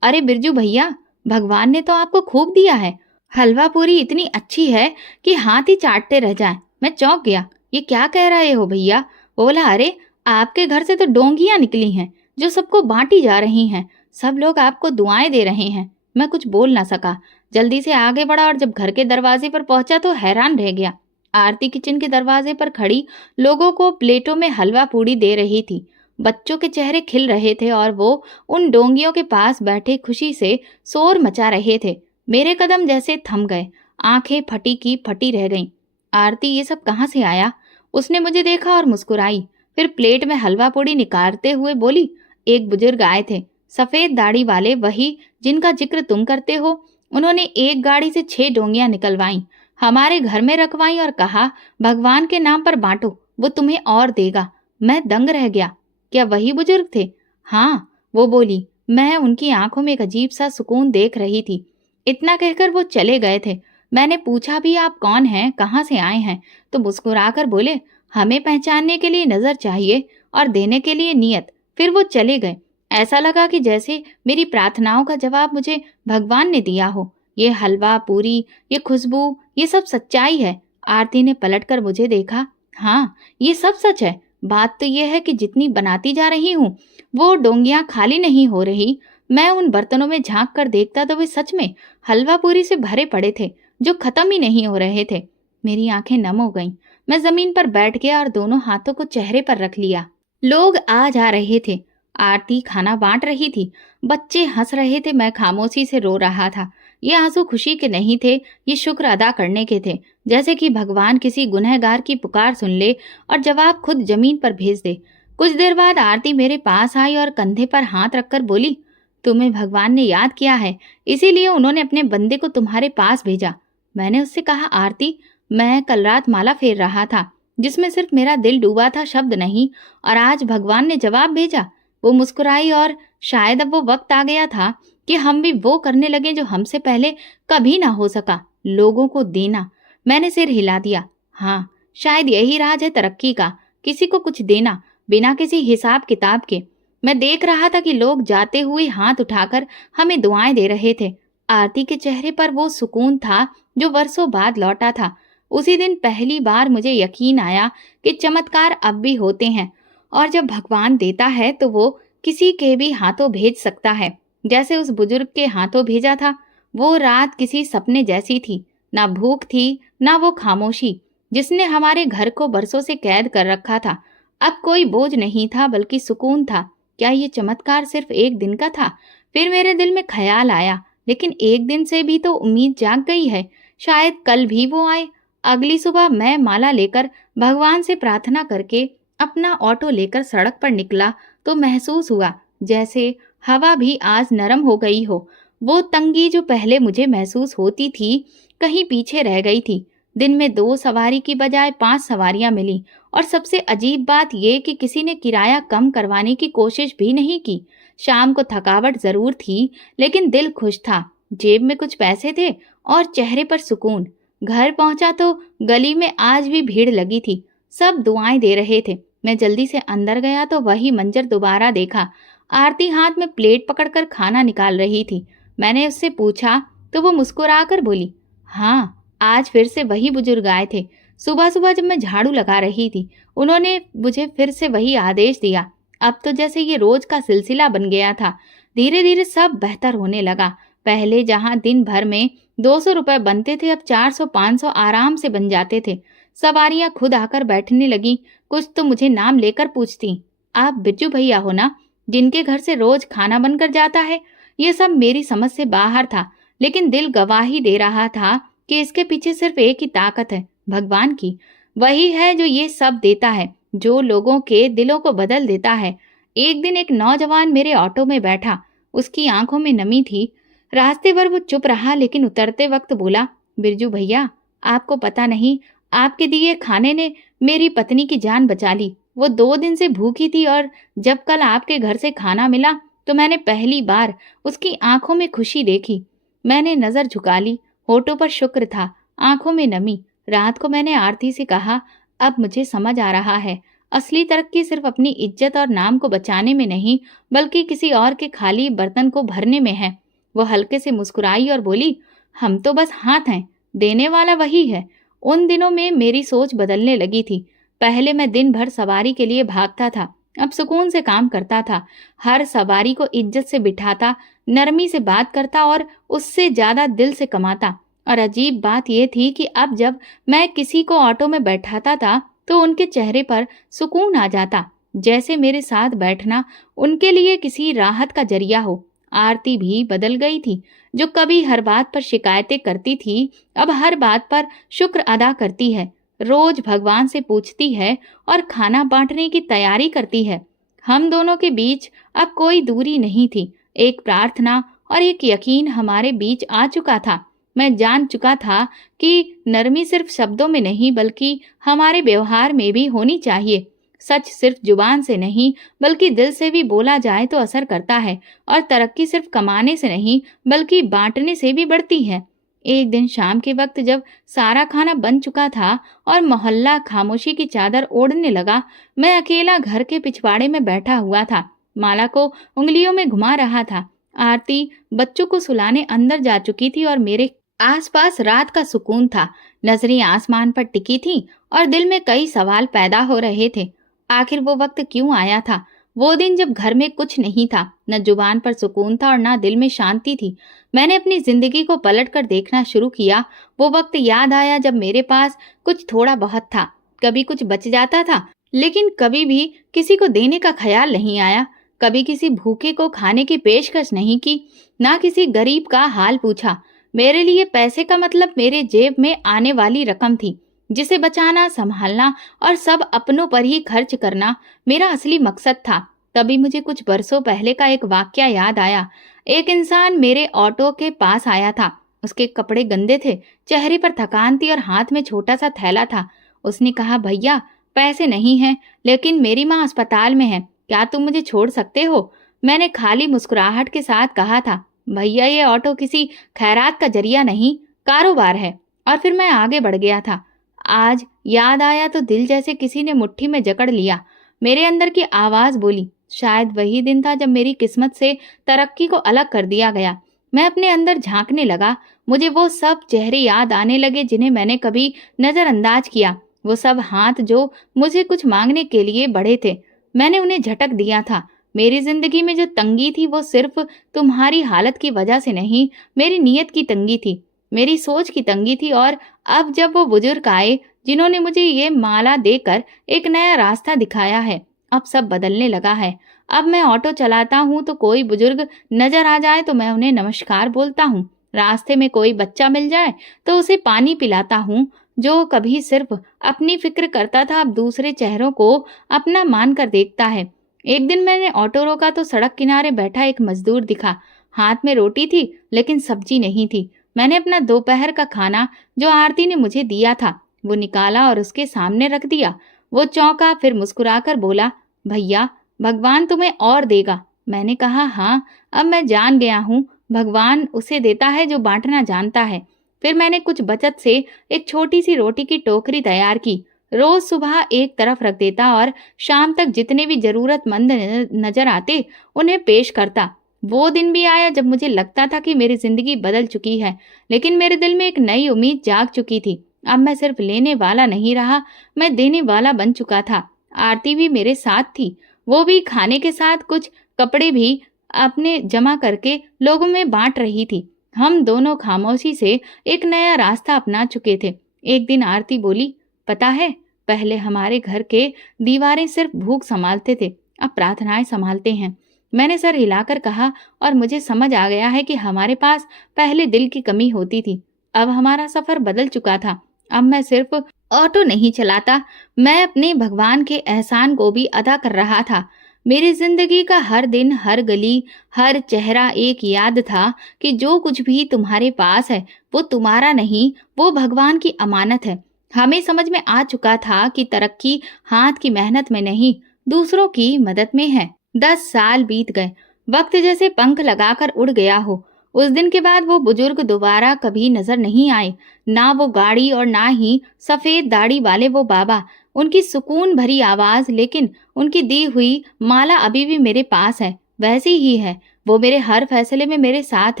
अरे बिरजू भैया, भगवान ने तो आपको खूब दिया है। हलवा पूरी इतनी अच्छी है कि हाथ ही चाटते रह जाएं। मैं चौंक गया, ये क्या कह रहे हो भैया? बोला, अरे आपके घर से तो डोंगियां निकली हैं जो सबको बांटी जा रही हैं। सब लोग आपको दुआएं दे रहे हैं। मैं कुछ बोल ना सका, जल्दी से आगे बढ़ा और जब घर के दरवाजे पर पहुंचा तो हैरान रह गया। आरती किचन के दरवाजे पर खड़ी लोगों को प्लेटों में हलवा पूड़ी दे रही थी। बच्चों के चेहरे खिल रहे थे और वो उन डोंगियों के पास बैठे खुशी से शोर मचा रहे थे। मेरे कदम जैसे थम गए, आंखें फटी की फटी रह गईं। आरती, ये सब कहाँ से आया? उसने मुझे देखा और मुस्कुराई, फिर प्लेट में हलवा पूड़ी निकालते हुए बोली, एक बुजुर्ग आए थे, सफेद दाढ़ी वाले, वही जिनका जिक्र तुम करते हो। उन्होंने एक गाड़ी से 6 डोंगियां निकलवाई, हमारे घर में रखवाई और कहा, भगवान के नाम पर बांटो, वो तुम्हें और देगा। मैं दंग रह गया। क्या वही बुजुर्ग थे? हाँ, वो बोली। मैं उनकी आंखों में एक अजीब सा सुकून देख रही थी। इतना कहकर वो चले गए थे। मैंने पूछा भी आप कौन हैं, कहाँ से आए हैं, तो मुस्कुराकर बोले हमें पहचानने के लिए नजर चाहिए और देने के लिए नियत। फिर वो चले गए। ऐसा लगा कि जैसे मेरी प्रार्थनाओं का जवाब मुझे भगवान ने दिया हो। ये हलवा पूरी, ये खुशबू, ये सब सच्चाई है। आरती ने पलटकर मुझे देखा। हाँ, ये सब सच है। बात तो ये है कि जितनी बनाती जा रही हूँ वो डोंगियां खाली नहीं हो रही। मैं उन बर्तनों में झांक कर देखता तो वे सच में हलवा पूरी से भरे पड़े थे, जो खत्म ही नहीं हो रहे थे। मेरी आंखें नम हो गईं। मैं जमीन पर बैठ गया और दोनों हाथों को चेहरे पर रख लिया। लोग आ जा रहे थे। आरती खाना बांट रही थी। बच्चे हंस रहे थे। मैं खामोशी से रो रहा था। ये आंसू खुशी के नहीं थे, ये शुक्र अदा करने के थे। जैसे कि भगवान किसी गुनहगार की पुकार सुन ले और जवाब खुद जमीन पर भेज दे। कुछ देर बाद आरती मेरे पास आई और कंधे पर हाथ रखकर बोली, तुम्हें भगवान ने याद किया है, इसीलिए उन्होंने अपने बंदे को तुम्हारे पास भेजा। मैंने उससे कहा, आरती, मैं कल रात माला फेर रहा था जिसमें सिर्फ मेरा दिल डूबा था, शब्द नहीं, और आज भगवान ने जवाब भेजा। वो मुस्कुराई और शायद अब वो वक्त आ गया था कि हम भी वो करने लगे जो हमसे पहले कभी ना हो सका, लोगों को देना। मैंने सिर हिला दिया। हाँ, शायद यही राज है तरक्की का, किसी को कुछ देना बिना किसी हिसाब किताब के। मैं देख रहा था कि लोग जाते हुए हाथ उठाकर हमें दुआएं दे रहे थे। आरती के चेहरे पर वो सुकून था जो वर्षों बाद लौटा था। उसी दिन पहली बार मुझे यकीन आया कि चमत्कार अब भी होते हैं, और जब भगवान देता है तो वो किसी के भी हाथों भेज सकता है, जैसे उस बुजुर्ग के हाथों भेजा था। वो रात किसी सपने जैसी थी। ना भूख थी, ना वो खामोशी जिसने हमारे घर को बरसों से कैद कर रखा था। अब कोई बोझ नहीं था, बल्कि सुकून था। क्या ये चमत्कार सिर्फ एक दिन का था? फिर मेरे दिल में ख्याल आया, लेकिन एक दिन से भी तो उम्मीद जाग गई है। शायद कल भी वो आए। अगली सुबह मैं माला लेकर, भगवान से प्रार्थना करके अपना ऑटो लेकर सड़क पर निकला तो महसूस हुआ जैसे हवा भी आज नरम हो गई हो। वो तंगी जो पहले मुझे महसूस होती थी, कहीं पीछे रह गई थी। दिन में 2 सवारी की बजाय 5 सवारियां मिली, और सबसे अजीब बात यह कि किसी ने किराया कम करवाने की कोशिश भी नहीं की। शाम को थकावट जरूर थी, लेकिन दिल खुश था। जेब में कुछ पैसे थे और चेहरे पर सुकून। घर पहुंचा तो गली में आज भी भीड़ लगी थी। सब दुआएं दे रहे थे। मैं जल्दी से अंदर गया तो वही मंजर दोबारा देखा। आरती हाथ में प्लेट पकड़कर खाना निकाल रही थी। मैंने उससे पूछा तो वो मुस्कुराकर बोली, हाँ, आज फिर से वही बुजुर्ग आए थे। सुबह सुबह जब मैं झाड़ू लगा रही थी, उन्होंने मुझे फिर से वही आदेश दिया। अब तो जैसे ये रोज का सिलसिला बन गया था। धीरे धीरे सब बेहतर होने लगा। पहले जहां दिन भर में 200 रुपए बनते थे, अब 400-500 आराम से बन जाते थे। सवारियां खुद आकर बैठने लगी। कुछ तो मुझे नाम लेकर पूछती, आप बिरजू भैया हो ना, जिनके घर से रोज खाना बनकर जाता है? ये सब मेरी समझ से बाहर था, लेकिन दिल गवाही दे रहा था कि इसके पीछे सिर्फ एक ही ताकत है, भगवान की। वही है जो ये सब देता है, जो लोगों के दिलों को बदल देता है। एक दिन एक नौजवान मेरे ऑटो में बैठा। उसकी आंखों में नमी थी। रास्ते भर वो चुप रहा, लेकिन उतरते वक्त बोला, बिरजू भैया, आपको पता नहीं, आपके दिए खाने ने मेरी पत्नी की जान बचा ली। वो 2 दिन से भूखी थी, और जब कल आपके घर से खाना मिला तो मैंने पहली बार उसकी आंखों में खुशी देखी। मैंने नजर झुका ली। होठों पर शुक्र था, आंखों में नमी। रात को मैंने आरती से कहा, अब मुझे समझ आ रहा है, असली तरक्की सिर्फ अपनी इज्जत और नाम को बचाने में नहीं, बल्कि किसी और के खाली बर्तन को भरने में है। वो हल्के से मुस्कुराई और बोली, हम तो बस हाथ हैं, देने वाला वही है। उन दिनों में मेरी सोच बदलने लगी थी। पहले मैं दिन भर सवारी के लिए भागता था, अब सुकून से काम करता था। हर सवारी को इज्जत से बिठाता, नरमी से बात करता और उससे ज्यादा दिल से कमाता। और अजीब बात यह थी कि अब जब मैं किसी को ऑटो में बैठाता था तो उनके चेहरे पर सुकून आ जाता, जैसे मेरे साथ बैठना उनके लिए किसी राहत का जरिया हो। आरती भी बदल गई थी। जो कभी हर बात पर शिकायतें करती थी, अब हर बात पर शुक्र अदा करती है। रोज भगवान से पूछती है और खाना बांटने की तैयारी करती है। हम दोनों के बीच अब कोई दूरी नहीं थी। एक प्रार्थना और एक यकीन हमारे बीच आ चुका था। मैं जान चुका था कि नरमी सिर्फ शब्दों में नहीं, बल्कि हमारे व्यवहार में भी होनी चाहिए। सच सिर्फ जुबान से नहीं, बल्कि दिल से भी बोला जाए तो असर करता है। और तरक्की सिर्फ कमाने से नहीं, बल्कि बांटने से भी बढ़ती है। एक दिन शाम के वक्त जब सारा खाना बन चुका था और मोहल्ला खामोशी की चादर ओढ़ने लगा, मैं अकेला घर के पिछवाड़े में बैठा हुआ था। माला को उंगलियों में घुमा रहा था। आरती बच्चों को सुलाने अंदर जा चुकी थी और मेरे आसपास रात का सुकून था। नजरें आसमान पर टिकी थीं और दिल में कई सवाल पैदा हो रहे थे। आखिर वो वक्त क्यों आया था? वो दिन जब घर में कुछ नहीं था, न जुबान पर सुकून था और न दिल में शांति थी। मैंने अपनी जिंदगी को पलट कर देखना शुरू किया। वो वक्त याद आया जब मेरे पास कुछ थोड़ा बहुत था। कभी कुछ बच जाता था, लेकिन कभी भी किसी को देने का ख्याल नहीं आया। कभी किसी भूखे को खाने की पेशकश नहीं की, ना किसी गरीब का हाल पूछा। मेरे लिए पैसे का मतलब मेरे जेब में आने वाली रकम थी, जिसे बचाना, संभालना और सब अपनों पर ही खर्च करना मेरा असली मकसद था। तभी मुझे कुछ बरसों पहले का एक वाकया याद आया। एक इंसान मेरे ऑटो के पास आया था। उसके कपड़े गंदे थे, चेहरे पर थकान थी और हाथ में छोटा सा थैला था। उसने कहा, भैया पैसे नहीं हैं, लेकिन मेरी माँ अस्पताल में है, क्या तुम मुझे छोड़ सकते हो? मैंने खाली मुस्कुराहट के साथ कहा था, भैया ये ऑटो किसी खैरात का जरिया नहीं, कारोबार है। और फिर मैं आगे बढ़ गया था। आज याद आया तो दिल जैसे किसी ने मुट्ठी में जकड़ लिया। मेरे अंदर की आवाज बोली, शायद वही दिन था जब मेरी किस्मत से तरक्की को अलग कर दिया गया। मैं अपने अंदर झांकने लगा। मुझे वो सब चेहरे याद आने लगे जिन्हें मैंने कभी नजरअंदाज किया। वो सब हाथ जो मुझे कुछ मांगने के लिए बढ़े थे, मैंने उन्हें झटक दिया था। मेरी जिंदगी में जो तंगी थी वो सिर्फ तुम्हारी हालत की वजह से नहीं, मेरी नीयत की तंगी थी, मेरी सोच की तंगी थी। और अब जब वो बुजुर्ग आए जिन्होंने मुझे ये माला देकर एक नया रास्ता दिखाया है, अब सब बदलने लगा है। अब मैं ऑटो चलाता हूँ तो कोई बुजुर्ग नजर आ जाए तो मैं उन्हें नमस्कार बोलता हूँ। रास्ते में कोई बच्चा मिल जाए तो उसे पानी पिलाता हूँ। जो कभी सिर्फ अपनी फिक्र करता था, अब दूसरे चेहरों को अपना मानकर देखता है। एक दिन मैंने ऑटो रोका तो सड़क किनारे बैठा एक मजदूर दिखा। हाथ में रोटी थी, लेकिन सब्जी नहीं थी। मैंने अपना दोपहर का खाना जो आरती ने मुझे दिया था वो निकाला और उसके सामने रख दिया। वो चौंका, फिर मुस्कुराकर बोला, भैया भगवान तुम्हें और देगा। मैंने कहा, हाँ, अब मैं जान गया हूँ, भगवान उसे देता है जो बांटना जानता है। फिर मैंने कुछ बचत से एक छोटी सी रोटी की टोकरी तैयार की। रोज सुबह एक तरफ रख देता और शाम तक जितने भी जरूरतमंद नजर आते उन्हें पेश करता। वो दिन भी आया जब मुझे लगता था कि मेरी जिंदगी बदल चुकी है, लेकिन मेरे दिल में एक नई उम्मीद जाग चुकी थी। अब मैं सिर्फ लेने वाला नहीं रहा, मैं देने वाला बन चुका था। आरती भी मेरे साथ थी। वो भी खाने के साथ कुछ कपड़े भी अपने जमा करके लोगों में बांट रही थी। हम दोनों खामोशी से एक नया रास्ता अपना चुके थे। एक दिन आरती बोली, पता है, पहले हमारे घर के दीवारें सिर्फ भूख संभालते थे, अब प्रार्थनाएं संभालते हैं। मैंने सर हिलाकर कहा, और मुझे समझ आ गया है कि हमारे पास पहले दिल की कमी होती थी। अब हमारा सफर बदल चुका था। अब मैं सिर्फ ऑटो नहीं चलाता, मैं अपने भगवान के एहसान को भी अदा कर रहा था। मेरी जिंदगी का हर दिन, हर गली, हर चेहरा एक याद था कि जो कुछ भी तुम्हारे पास है वो तुम्हारा नहीं, वो भगवान की अमानत है। हमें समझ में आ चुका था कि तरक्की हाथ की मेहनत में नहीं, दूसरों की मदद में है। 10 साल बीत गए, वक्त जैसे पंख लगाकर उड़ गया हो। उस दिन के बाद वो बुजुर्ग दोबारा कभी नजर नहीं आए, ना वो गाड़ी और ना ही सफेद दाढ़ी वाले वो बाबा। उनकी सुकून भरी आवाज, लेकिन उनकी दी हुई माला अभी भी मेरे पास है, वैसी ही है। वो मेरे हर फैसले में मेरे साथ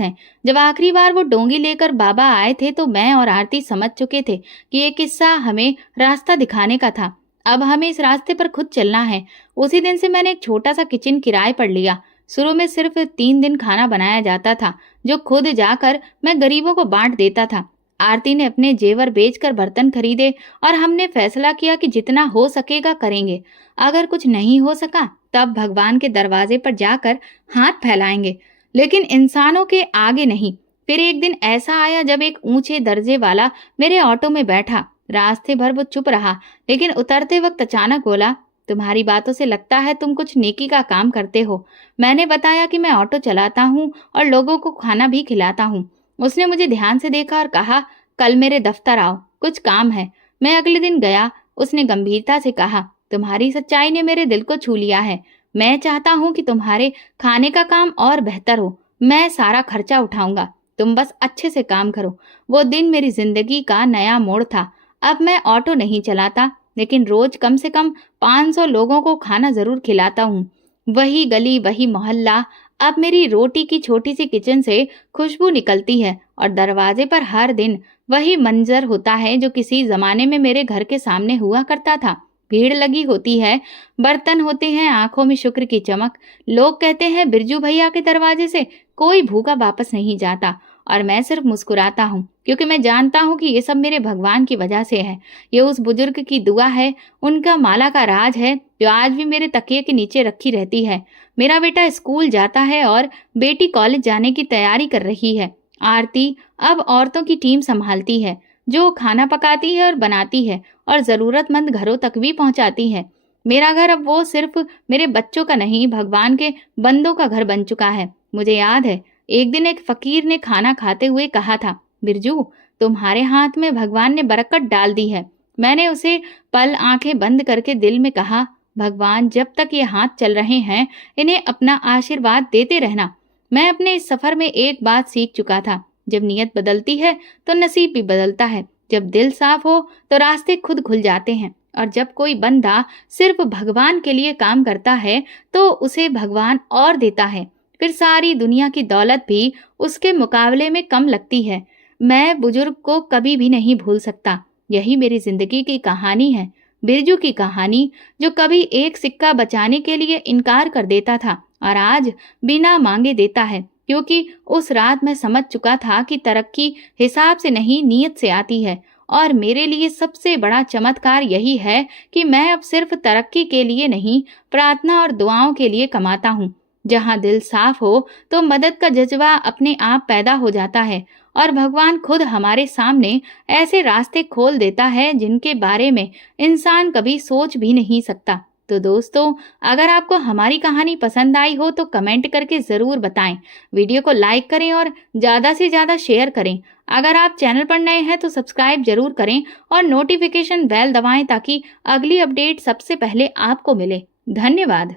हैं। जब आखिरी बार वो डोंगी लेकर बाबा आए थे तो मैं और आरती समझ चुके थे कि ये किस्सा हमें रास्ता दिखाने का था। अब हमें इस रास्ते पर खुद चलना है। उसी दिन से मैंने एक छोटा सा किचन किराए पर लिया। शुरू में सिर्फ 3 दिन खाना बनाया जाता था, जो खुद जाकर मैं गरीबों को बांट देता था। आरती ने अपने जेवर बेचकर बर्तन खरीदे और हमने फैसला किया कि जितना हो सकेगा करेंगे। अगर कुछ नहीं हो सका तब भगवान के दरवाजे पर जाकर हाथ फैलाएंगे, लेकिन इंसानों के आगे नहीं। फिर एक दिन ऐसा आया जब एक ऊंचे दर्जे वाला मेरे ऑटो में बैठा। रास्ते भर वो चुप रहा, लेकिन उतरते वक्त अचानक बोला, तुम्हारी बातों से लगता है तुम कुछ नेकी का काम करते हो। मैंने बताया कि मैं ऑटो चलाता हूँ और लोगों को खाना भी खिलाता हूँ। उसने मुझे ध्यान से देखा और कहा, कल मेरे दफ्तर आओ, कुछ काम है। मैं अगले दिन गया। उसने गंभीरता से कहा, तुम्हारी सच्चाई ने मेरे दिल को छू लिया है। मैं चाहता हूँ कि तुम्हारे खाने का काम और बेहतर हो। मैं सारा खर्चा उठाऊंगा। तुम बस अच्छे से काम करो। वो दिन मेरी जिंदगी का नया मोड़ था। अब मैं ऑटो नहीं चलाता, लेकिन रोज कम से कम 500 लोगों को खाना जरूर खिलाता हूँ। वही गली, वही मोहल्ला। अब मेरी रोटी की छोटी सी किचन से खुशबू निकलती है और दरवाजे पर हर दिन वही मंजर होता है जो किसी जमाने में मेरे घर के सामने हुआ करता था। भीड़ लगी होती है, बर्तन होते हैं, आंखों में शुक्र की चमक। लोग कहते हैं बिरजू भैया के दरवाजे से कोई भूखा वापस नहीं जाता, और मैं सिर्फ मुस्कुराता हूँ, क्योंकि मैं जानता हूँ कि ये सब मेरे भगवान की वजह से है। ये उस बुजुर्ग की दुआ है, उनका माला का राज है जो आज भी मेरे तकिए के नीचे रखी रहती है। मेरा बेटा स्कूल जाता है और बेटी कॉलेज जाने की तैयारी कर रही है। आरती अब औरतों की टीम संभालती है, जो खाना पकाती है और बनाती है और जरूरतमंद घरों तक भी पहुंचाती है। मेरा घर अब वो सिर्फ मेरे बच्चों का नहीं, भगवान के बंदों का घर बन चुका है। मुझे याद है, एक दिन एक फकीर ने खाना खाते हुए कहा था, बिरजू, तुम्हारे हाथ में भगवान ने बरकत डाल दी है। मैंने उसे पल आंखें बंद करके दिल में कहा, भगवान, जब तक ये हाथ चल रहे हैं, इन्हें अपना आशीर्वाद देते रहना। मैं अपने इस सफर में एक बात सीख चुका था, जब नीयत बदलती है तो नसीब भी बदलता है। जब दिल साफ हो तो रास्ते खुद खुल जाते हैं, और जब कोई बंदा सिर्फ भगवान के लिए काम करता है तो उसे भगवान और देता है। फिर सारी दुनिया की दौलत भी उसके मुकाबले में कम लगती है। मैं बुजुर्ग को कभी भी नहीं भूल सकता। यही मेरी जिंदगी की कहानी है, बिरजू की कहानी, जो कभी एक सिक्का बचाने के लिए इनकार कर देता था और आज बिना मांगे देता है, क्योंकि उस रात मैं समझ चुका था कि तरक्की हिसाब से नहीं, नीयत से आती है। और मेरे लिए सबसे बड़ा चमत्कार यही है कि मैं अब सिर्फ तरक्की के लिए नहीं, प्रार्थना और दुआओं के लिए कमाता हूँ। जहाँ दिल साफ हो तो मदद का जज्बा अपने आप पैदा हो जाता है, और भगवान खुद हमारे सामने ऐसे रास्ते खोल देता है जिनके बारे में इंसान कभी सोच भी नहीं सकता। तो दोस्तों, अगर आपको हमारी कहानी पसंद आई हो तो कमेंट करके जरूर बताएं। वीडियो को लाइक करें और ज्यादा से ज्यादा शेयर करें। अगर आप चैनल पर नए हैं तो सब्सक्राइब जरूर करें और नोटिफिकेशन बेल दबाएं, ताकि अगली अपडेट सबसे पहले आपको मिले। धन्यवाद।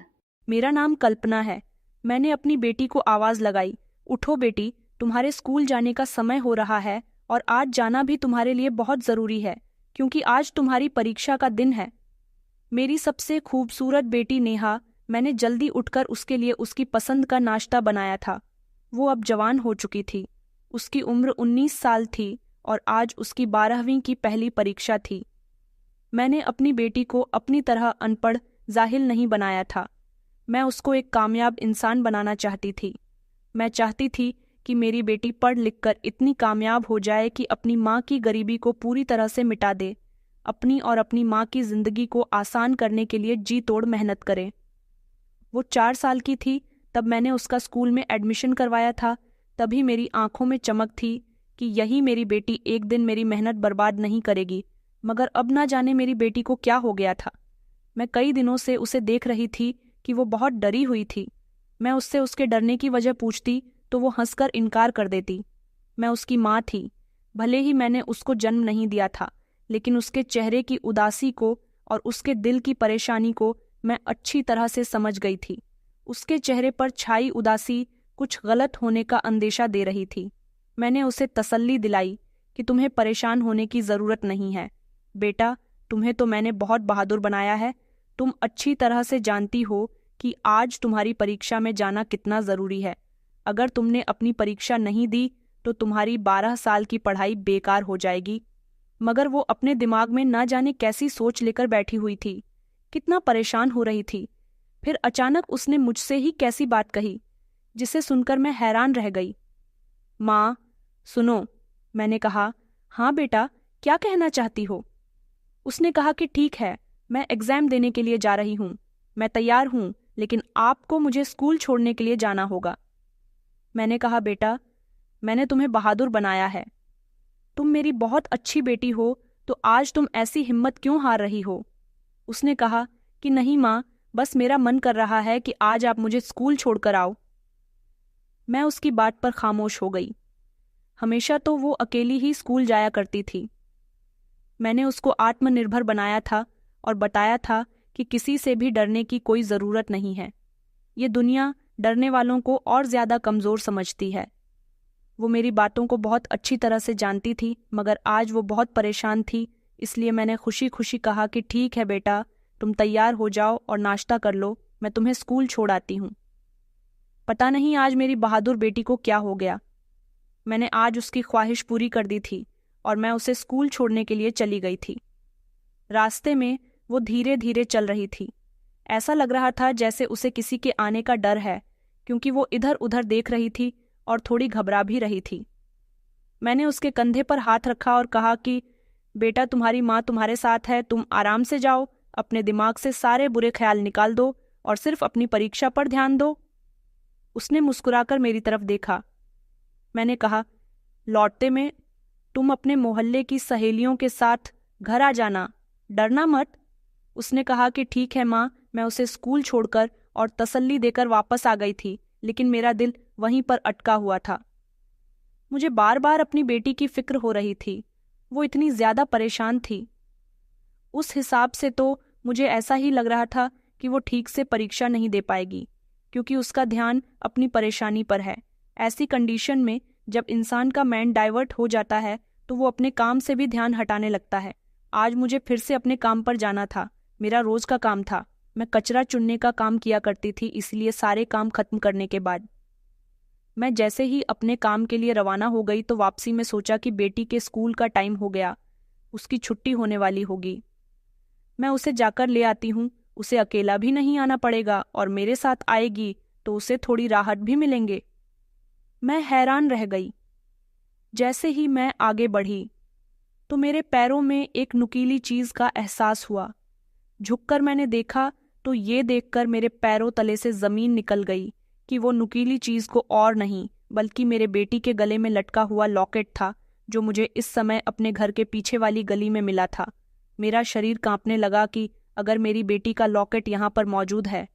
मेरा नाम कल्पना है। मैंने अपनी बेटी को आवाज लगाई, उठो बेटी, तुम्हारे स्कूल जाने का समय हो रहा है और आज जाना भी तुम्हारे लिए बहुत जरूरी है, क्योंकि आज तुम्हारी परीक्षा का दिन है। मेरी सबसे खूबसूरत बेटी नेहा, मैंने जल्दी उठकर उसके लिए उसकी पसंद का नाश्ता बनाया था। वो अब जवान हो चुकी थी। उसकी उम्र 19 साल थी और आज उसकी 12वीं की पहली परीक्षा थी। मैंने अपनी बेटी को अपनी तरह अनपढ़ जाहिल नहीं बनाया था। मैं उसको एक कामयाब इंसान बनाना चाहती थी। मैं चाहती थी कि मेरी बेटी पढ़ लिखकर इतनी कामयाब हो जाए कि अपनी माँ की गरीबी को पूरी तरह से मिटा दे, अपनी और अपनी माँ की जिंदगी को आसान करने के लिए जी तोड़ मेहनत करे। वो 4 साल की थी तब मैंने उसका स्कूल में एडमिशन करवाया था। तभी मेरी आंखों में चमक थी कि यही मेरी बेटी एक दिन मेरी मेहनत बर्बाद नहीं करेगी। मगर अब ना जाने मेरी बेटी को क्या हो गया था। मैं कई दिनों से उसे देख रही थी कि वो बहुत डरी हुई थी। मैं उससे उसके डरने की वजह पूछती तो वो हंसकर इनकार कर देती। मैं उसकी माँ थी। भले ही मैंने उसको जन्म नहीं दिया था, लेकिन उसके चेहरे की उदासी को और उसके दिल की परेशानी को मैं अच्छी तरह से समझ गई थी। उसके चेहरे पर छाई उदासी कुछ गलत होने का अंदेशा दे रही थी। मैंने उसे तसल्ली दिलाई कि तुम्हें परेशान होने की ज़रूरत नहीं है बेटा, तुम्हें तो मैंने बहुत बहादुर बनाया है। तुम अच्छी तरह से जानती हो कि आज तुम्हारी परीक्षा में जाना कितना ज़रूरी है। अगर तुमने अपनी परीक्षा नहीं दी तो तुम्हारी 12 साल की पढ़ाई बेकार हो जाएगी। मगर वो अपने दिमाग में ना जाने कैसी सोच लेकर बैठी हुई थी, कितना परेशान हो रही थी। फिर अचानक उसने मुझसे ही कैसी बात कही जिसे सुनकर मैं हैरान रह गई। माँ, सुनो। मैंने कहा, हाँ बेटा, क्या कहना चाहती हो? उसने कहा कि ठीक है, मैं एग्जाम देने के लिए जा रही हूँ। मैं तैयार हूँ, लेकिन आपको मुझे स्कूल छोड़ने के लिए जाना होगा। मैंने कहा, बेटा, मैंने तुम्हें बहादुर बनाया है। तुम मेरी बहुत अच्छी बेटी हो, तो आज तुम ऐसी हिम्मत क्यों हार रही हो? उसने कहा कि नहीं माँ, बस मेरा मन कर रहा है कि आज आप मुझे स्कूल छोड़कर आओ। मैं उसकी बात पर खामोश हो गई। हमेशा तो वो अकेली ही स्कूल जाया करती थी। मैंने उसको आत्मनिर्भर बनाया था और बताया था कि किसी से भी डरने की कोई ज़रूरत नहीं है। ये दुनिया डरने वालों को और ज़्यादा कमज़ोर समझती है। वो मेरी बातों को बहुत अच्छी तरह से जानती थी, मगर आज वो बहुत परेशान थी। इसलिए मैंने खुशी खुशी कहा कि ठीक है बेटा, तुम तैयार हो जाओ और नाश्ता कर लो, मैं तुम्हें स्कूल छोड़ आती हूँ। पता नहीं आज मेरी बहादुर बेटी को क्या हो गया। मैंने आज उसकी ख्वाहिश पूरी कर दी थी और मैं उसे स्कूल छोड़ने के लिए चली गई थी। रास्ते में वो धीरे धीरे चल रही थी। ऐसा लग रहा था जैसे उसे किसी के आने का डर है, क्योंकि वो इधर उधर देख रही थी और थोड़ी घबरा भी रही थी। मैंने उसके कंधे पर हाथ रखा और कहा कि बेटा, तुम्हारी माँ तुम्हारे साथ है, तुम आराम से जाओ, अपने दिमाग से सारे बुरे ख्याल निकाल दो और सिर्फ अपनी परीक्षा पर ध्यान दो। उसने मुस्कुराकर मेरी तरफ देखा। मैंने कहा, लौटते में तुम अपने मोहल्ले की सहेलियों के साथ घर आ जाना, डरना मत। उसने कहा कि ठीक है माँ। मैं उसे स्कूल छोड़कर और तसल्ली देकर वापस आ गई थी, लेकिन मेरा दिल वहीं पर अटका हुआ था। मुझे बार बार अपनी बेटी की फिक्र हो रही थी। वो इतनी ज्यादा परेशान थी। उस हिसाब से तो मुझे ऐसा ही लग रहा था कि वो ठीक से परीक्षा नहीं दे पाएगी, क्योंकि उसका ध्यान अपनी परेशानी पर है। ऐसी कंडीशन में जब इंसान का माइंड डाइवर्ट हो जाता है तो वो अपने काम से भी ध्यान हटाने लगता है। आज मुझे फिर से अपने काम पर जाना था। मेरा रोज का काम था। मैं कचरा चुनने का काम किया करती थी, इसलिए सारे काम खत्म करने के बाद मैं जैसे ही अपने काम के लिए रवाना हो गई तो वापसी में सोचा कि बेटी के स्कूल का टाइम हो गया, उसकी छुट्टी होने वाली होगी। मैं उसे जाकर ले आती हूँ, उसे अकेला भी नहीं आना पड़ेगा और मेरे साथ आएगी तो उसे थोड़ी राहत भी मिलेंगे। मैं हैरान रह गई। जैसे ही मैं आगे बढ़ी तो मेरे पैरों में एक नुकीली चीज का एहसास हुआ। झुककर मैंने देखा तो ये देखकर मेरे पैरों तले से जमीन निकल गई कि वो नुकीली चीज को और नहीं बल्कि मेरे बेटी के गले में लटका हुआ लॉकेट था, जो मुझे इस समय अपने घर के पीछे वाली गली में मिला था। मेरा शरीर कांपने लगा कि अगर मेरी बेटी का लॉकेट यहाँ पर मौजूद है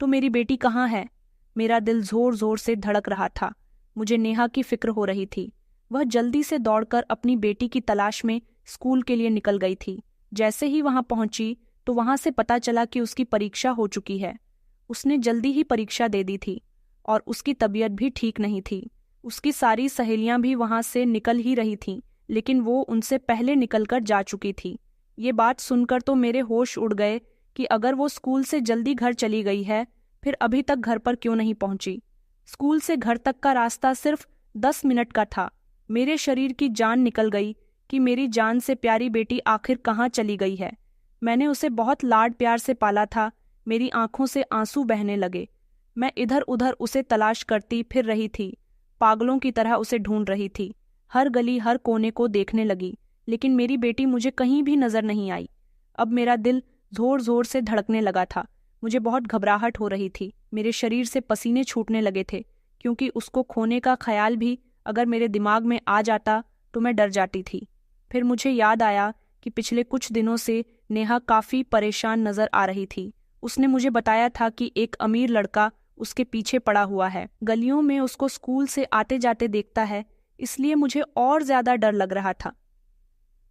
तो मेरी बेटी कहाँ है। मेरा दिल जोर जोर से धड़क रहा था। मुझे नेहा की फिक्र हो रही थी। वह जल्दी से दौड़कर अपनी बेटी की तलाश में स्कूल के लिए निकल गई थी। जैसे ही वहां पहुंची तो वहां से पता चला कि उसकी परीक्षा हो चुकी है। उसने जल्दी ही परीक्षा दे दी थी और उसकी तबीयत भी ठीक नहीं थी। उसकी सारी सहेलियां भी वहां से निकल ही रही थीं, लेकिन वो उनसे पहले निकलकर जा चुकी थी। ये बात सुनकर तो मेरे होश उड़ गए कि अगर वो स्कूल से जल्दी घर चली गई है, फिर अभी तक घर पर क्यों नहीं पहुंची। स्कूल से घर तक का रास्ता सिर्फ 10 मिनट का था। मेरे शरीर की जान निकल गई कि मेरी जान से प्यारी बेटी आखिर कहाँ चली गई है। मैंने उसे बहुत लाड प्यार से पाला था। मेरी आंखों से आंसू बहने लगे। मैं इधर उधर उसे तलाश करती फिर रही थी, पागलों की तरह उसे ढूंढ रही थी। हर गली हर कोने को देखने लगी, लेकिन मेरी बेटी मुझे कहीं भी नजर नहीं आई। अब मेरा दिल जोर जोर से धड़कने लगा था। मुझे बहुत घबराहट हो रही थी। मेरे शरीर से पसीने छूटने लगे थे, क्योंकि उसको खोने का ख्याल भी अगर मेरे दिमाग में आ जाता तो मैं डर जाती थी। फिर मुझे याद आया कि पिछले कुछ दिनों से नेहा काफी परेशान नजर आ रही थी। उसने मुझे बताया था कि एक अमीर लड़का उसके पीछे पड़ा हुआ है, गलियों में उसको स्कूल से आते जाते देखता है। इसलिए मुझे और ज्यादा डर लग रहा था।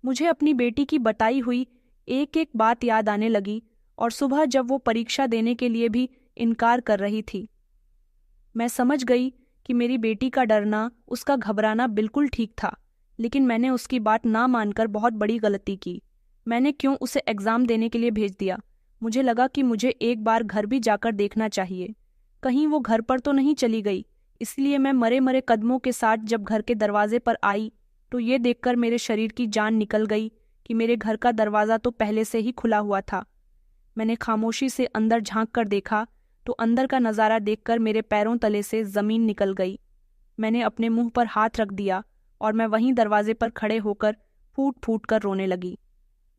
मुझे अपनी बेटी की बताई हुई एक एक बात याद आने लगी, और सुबह जब वो परीक्षा देने के लिए भी इनकार कर रही थी, मैं समझ गई कि मेरी बेटी का डरना, उसका घबराना बिल्कुल ठीक था। लेकिन मैंने उसकी बात ना मानकर बहुत बड़ी गलती की। मैंने क्यों उसे एग्जाम देने के लिए भेज दिया। मुझे लगा कि मुझे एक बार घर भी जाकर देखना चाहिए, कहीं वो घर पर तो नहीं चली गई। इसलिए मैं मरे मरे कदमों के साथ जब घर के दरवाजे पर आई तो ये देखकर मेरे शरीर की जान निकल गई कि मेरे घर का दरवाज़ा तो पहले से ही खुला हुआ था। मैंने खामोशी से अंदर झांक कर देखा तो अंदर का नज़ारा देखकर मेरे पैरों तले से ज़मीन निकल गई। मैंने अपने मुंह पर हाथ रख दिया और मैं वहीं दरवाजे पर खड़े होकर फूट फूट कर रोने लगी।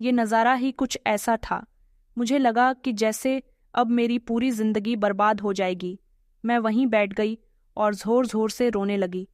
ये नज़ारा ही कुछ ऐसा था। मुझे लगा कि जैसे अब मेरी पूरी जिंदगी बर्बाद हो जाएगी। मैं वहीं बैठ गई और जोर जोर से रोने लगी।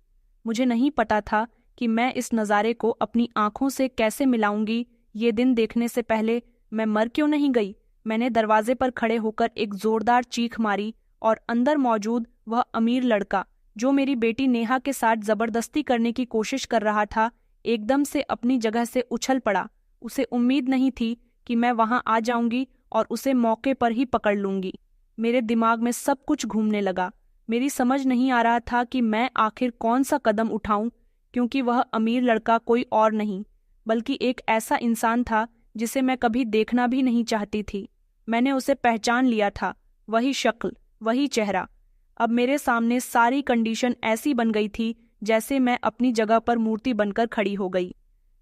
मुझे नहीं पता था कि मैं इस नज़ारे को अपनी आंखों से कैसे मिलाऊंगी। ये दिन देखने से पहले मैं मर क्यों नहीं गई। मैंने दरवाजे पर खड़े होकर एक जोरदार चीख मारी और अंदर मौजूद वह अमीर लड़का, जो मेरी बेटी नेहा के साथ जबरदस्ती करने की कोशिश कर रहा था, एकदम से अपनी जगह से उछल पड़ा। उसे उम्मीद नहीं थी कि मैं वहां आ जाऊंगी और उसे मौके पर ही पकड़ लूंगी। मेरे दिमाग में सब कुछ घूमने लगा। मेरी समझ नहीं आ रहा था कि मैं आखिर कौन सा कदम उठाऊं, क्योंकि वह अमीर लड़का कोई और नहीं बल्कि एक ऐसा इंसान था जिसे मैं कभी देखना भी नहीं चाहती थी। मैंने उसे पहचान लिया था, वही शक्ल, वही चेहरा। अब मेरे सामने सारी कंडीशन ऐसी बन गई थी जैसे मैं अपनी जगह पर मूर्ति बनकर खड़ी हो गई।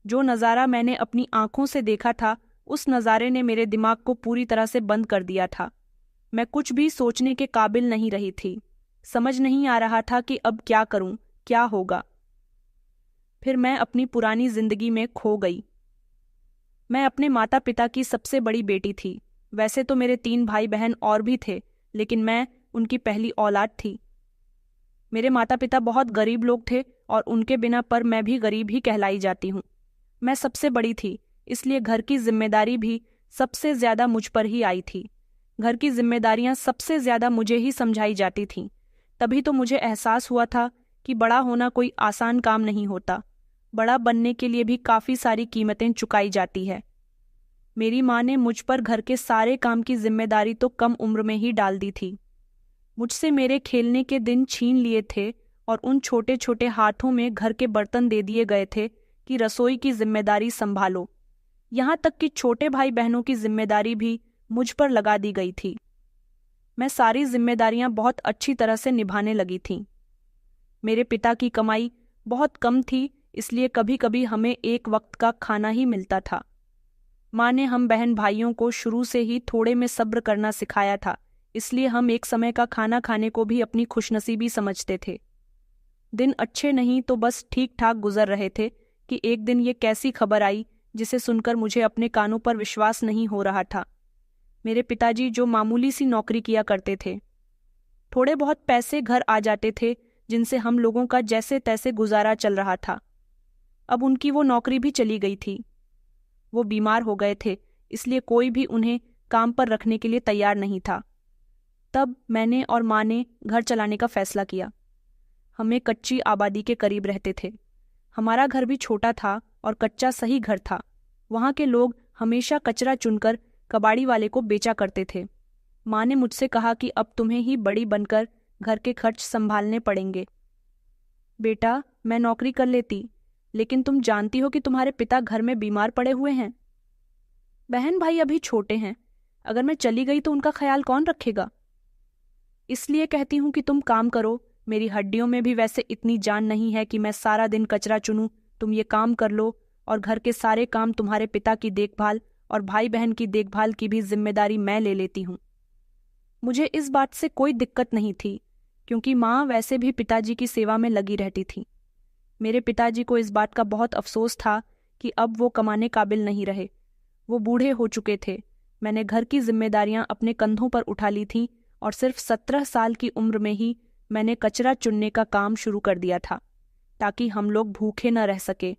जो नज़ारा मैंने अपनी आंखों से देखा था, उस नज़ारे ने मेरे दिमाग को पूरी तरह से बंद कर दिया था। मैं कुछ भी सोचने के काबिल नहीं रही थी। समझ नहीं आ रहा था कि अब क्या करूं, क्या होगा। फिर मैं अपनी पुरानी जिंदगी में खो गई। मैं अपने माता पिता की सबसे बड़ी बेटी थी। वैसे तो मेरे 3 भाई बहन और भी थे, लेकिन मैं उनकी पहली औलाद थी। मेरे माता पिता बहुत गरीब लोग थे और उनके बिना पर मैं भी गरीब ही कहलाई जाती हूँ। मैं सबसे बड़ी थी, इसलिए घर की जिम्मेदारी भी सबसे ज्यादा मुझ पर ही आई थी। घर की जिम्मेदारियां सबसे ज्यादा मुझे ही समझाई जाती थीं। तभी तो मुझे एहसास हुआ था कि बड़ा होना कोई आसान काम नहीं होता। बड़ा बनने के लिए भी काफी सारी कीमतें चुकाई जाती है। मेरी माँ ने मुझ पर घर के सारे काम की जिम्मेदारी तो कम उम्र में ही डाल दी थी। मुझसे मेरे खेलने के दिन छीन लिए थे और उन छोटे छोटे हाथों में घर के बर्तन दे दिए गए थे कि रसोई की जिम्मेदारी संभालो। यहाँ तक कि छोटे भाई बहनों की जिम्मेदारी भी मुझ पर लगा दी गई थी। मैं सारी जिम्मेदारियां बहुत अच्छी तरह से निभाने लगी थीं। मेरे पिता की कमाई बहुत कम थी, इसलिए कभी कभी हमें एक वक्त का खाना ही मिलता था। माँ ने हम बहन भाइयों को शुरू से ही थोड़े में सब्र करना सिखाया था, इसलिए हम एक समय का खाना खाने को भी अपनी खुशनसीबी समझते थे। दिन अच्छे नहीं तो बस ठीक ठाक गुजर रहे थे कि एक दिन ये कैसी खबर आई जिसे सुनकर मुझे अपने कानों पर विश्वास नहीं हो रहा था। मेरे पिताजी जो मामूली सी नौकरी किया करते थे, थोड़े बहुत पैसे घर आ जाते थे जिनसे हम लोगों का जैसे तैसे गुजारा चल रहा था। अब उनकी वो नौकरी भी चली गई थी। वो बीमार हो गए थे, इसलिए कोई भी उन्हें काम पर रखने के लिए तैयार नहीं था। तब मैंने और माँ ने घर चलाने का फैसला किया। हमें कच्ची आबादी के करीब रहते थे। हमारा घर भी छोटा था और कच्चा सही घर था। वहाँ के लोग हमेशा कचरा चुनकर कबाड़ी वाले को बेचा करते थे। माँ ने मुझसे कहा कि अब तुम्हें ही बड़ी बनकर घर के खर्च संभालने पड़ेंगे। बेटा, मैं नौकरी कर लेती, लेकिन तुम जानती हो कि तुम्हारे पिता घर में बीमार पड़े हुए हैं। बहन भाई अभी छोटे हैं, अगर मैं चली गई तो उनका ख्याल कौन रखेगा? इसलिए कहती हूँ कि तुम काम करो। मेरी हड्डियों में भी वैसे इतनी जान नहीं है कि मैं सारा दिन कचरा चुनूं। तुम ये काम कर लो और घर के सारे काम, तुम्हारे पिता की देखभाल और भाई बहन की देखभाल की भी जिम्मेदारी मैं ले लेती हूँ। मुझे इस बात से कोई दिक्कत नहीं थी, क्योंकि माँ वैसे भी पिताजी की सेवा में लगी रहती थी। मेरे पिताजी को इस बात का बहुत अफसोस था कि अब वो कमाने काबिल नहीं रहे। वो बूढ़े हो चुके थे। मैंने घर की जिम्मेदारियां अपने कंधों पर उठा ली थीं और सिर्फ 17 साल की उम्र में ही मैंने कचरा चुनने का काम शुरू कर दिया था, ताकि हम लोग भूखे न रह सके।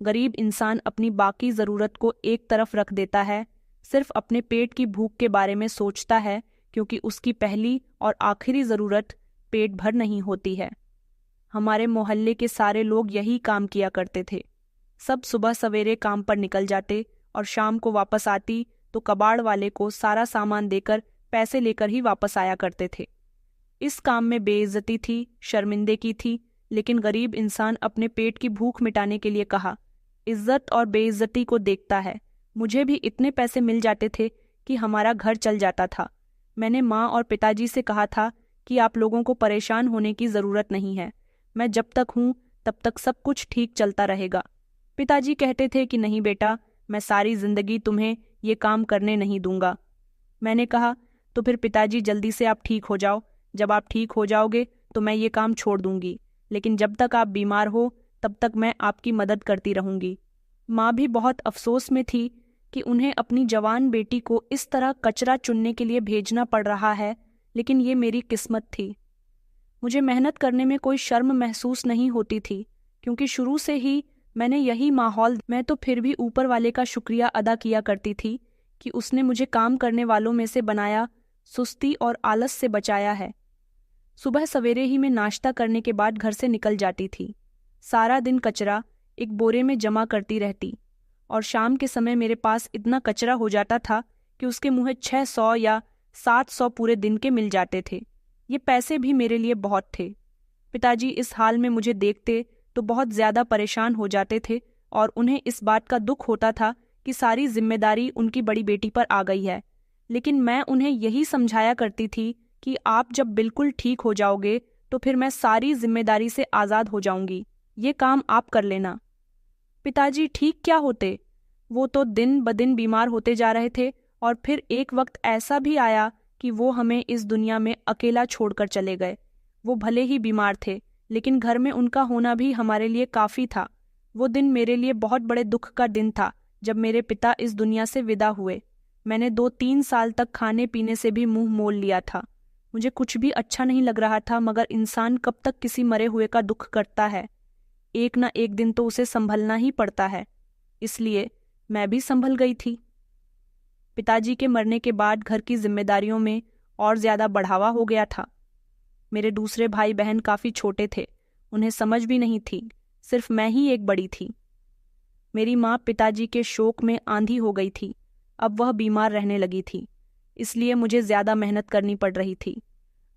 गरीब इंसान अपनी बाकी ज़रूरत को एक तरफ रख देता है, सिर्फ अपने पेट की भूख के बारे में सोचता है, क्योंकि उसकी पहली और आखिरी ज़रूरत पेट भर नहीं होती है। हमारे मोहल्ले के सारे लोग यही काम किया करते थे। सब सुबह सवेरे काम पर निकल जाते और शाम को वापस आती तो कबाड़ वाले को सारा सामान देकर पैसे लेकर ही वापस आया करते थे। इस काम में बेइज्जती थी, शर्मिंदगी थी, लेकिन गरीब इंसान अपने पेट की भूख मिटाने के लिए कहा, इज्जत और बेइज्जती को देखता है। मुझे भी इतने पैसे मिल जाते थे कि हमारा घर चल जाता था। मैंने माँ और पिताजी से कहा था कि आप लोगों को परेशान होने की ज़रूरत नहीं है, मैं जब तक हूँ तब तक सब कुछ ठीक चलता रहेगा। पिताजी कहते थे कि नहीं बेटा, मैं सारी जिंदगी तुम्हें ये काम करने नहीं दूंगा। मैंने कहा, तो फिर पिताजी जल्दी से आप ठीक हो जाओ। जब आप ठीक हो जाओगे तो मैं ये काम छोड़ दूंगी, लेकिन जब तक आप बीमार हो तब तक मैं आपकी मदद करती रहूंगी। माँ भी बहुत अफसोस में थी कि उन्हें अपनी जवान बेटी को इस तरह कचरा चुनने के लिए भेजना पड़ रहा है, लेकिन ये मेरी किस्मत थी। मुझे मेहनत करने में कोई शर्म महसूस नहीं होती थी, क्योंकि शुरू से ही मैंने यही माहौल। मैं तो फिर भी ऊपर वाले का शुक्रिया अदा किया करती थी कि उसने मुझे काम करने वालों में से बनाया, सुस्ती और आलस से बचाया है। सुबह सवेरे ही मैं नाश्ता करने के बाद घर से निकल जाती थी। सारा दिन कचरा एक बोरे में जमा करती रहती और शाम के समय मेरे पास इतना कचरा हो जाता था कि उसके मुँह 600 या 700 पूरे दिन के मिल जाते थे। ये पैसे भी मेरे लिए बहुत थे। पिताजी इस हाल में मुझे देखते तो बहुत ज्यादा परेशान हो जाते थे और उन्हें इस बात का दुख होता था कि सारी जिम्मेदारी उनकी बड़ी बेटी पर आ गई है। लेकिन मैं उन्हें यही समझाया करती थी कि आप जब बिल्कुल ठीक हो जाओगे तो फिर मैं सारी जिम्मेदारी से आज़ाद हो जाऊंगी, ये काम आप कर लेना। पिताजी ठीक क्या होते? वो तो दिन ब दिन बीमार होते जा रहे थे और फिर एक वक्त ऐसा भी आया कि वो हमें इस दुनिया में अकेला छोड़कर चले गए। वो भले ही बीमार थे, लेकिन घर में उनका होना भी हमारे लिए काफ़ी था। वो दिन मेरे लिए बहुत बड़े दुख का दिन था जब मेरे पिता इस दुनिया से विदा हुए। मैंने 2-3 साल तक खाने पीने से भी मुंह मोल लिया था। मुझे कुछ भी अच्छा नहीं लग रहा था, मगर इंसान कब तक किसी मरे हुए का दुख करता है? एक ना एक दिन तो उसे संभलना ही पड़ता है। इसलिए मैं भी संभल गई थी। पिताजी के मरने के बाद घर की जिम्मेदारियों में और ज्यादा बढ़ावा हो गया था। मेरे दूसरे भाई बहन काफी छोटे थे, उन्हें समझ भी नहीं थी, सिर्फ मैं ही एक बड़ी थी। मेरी माँ पिताजी के शोक में आंधी हो गई थी। अब वह बीमार रहने लगी थी, इसलिए मुझे ज्यादा मेहनत करनी पड़ रही थी।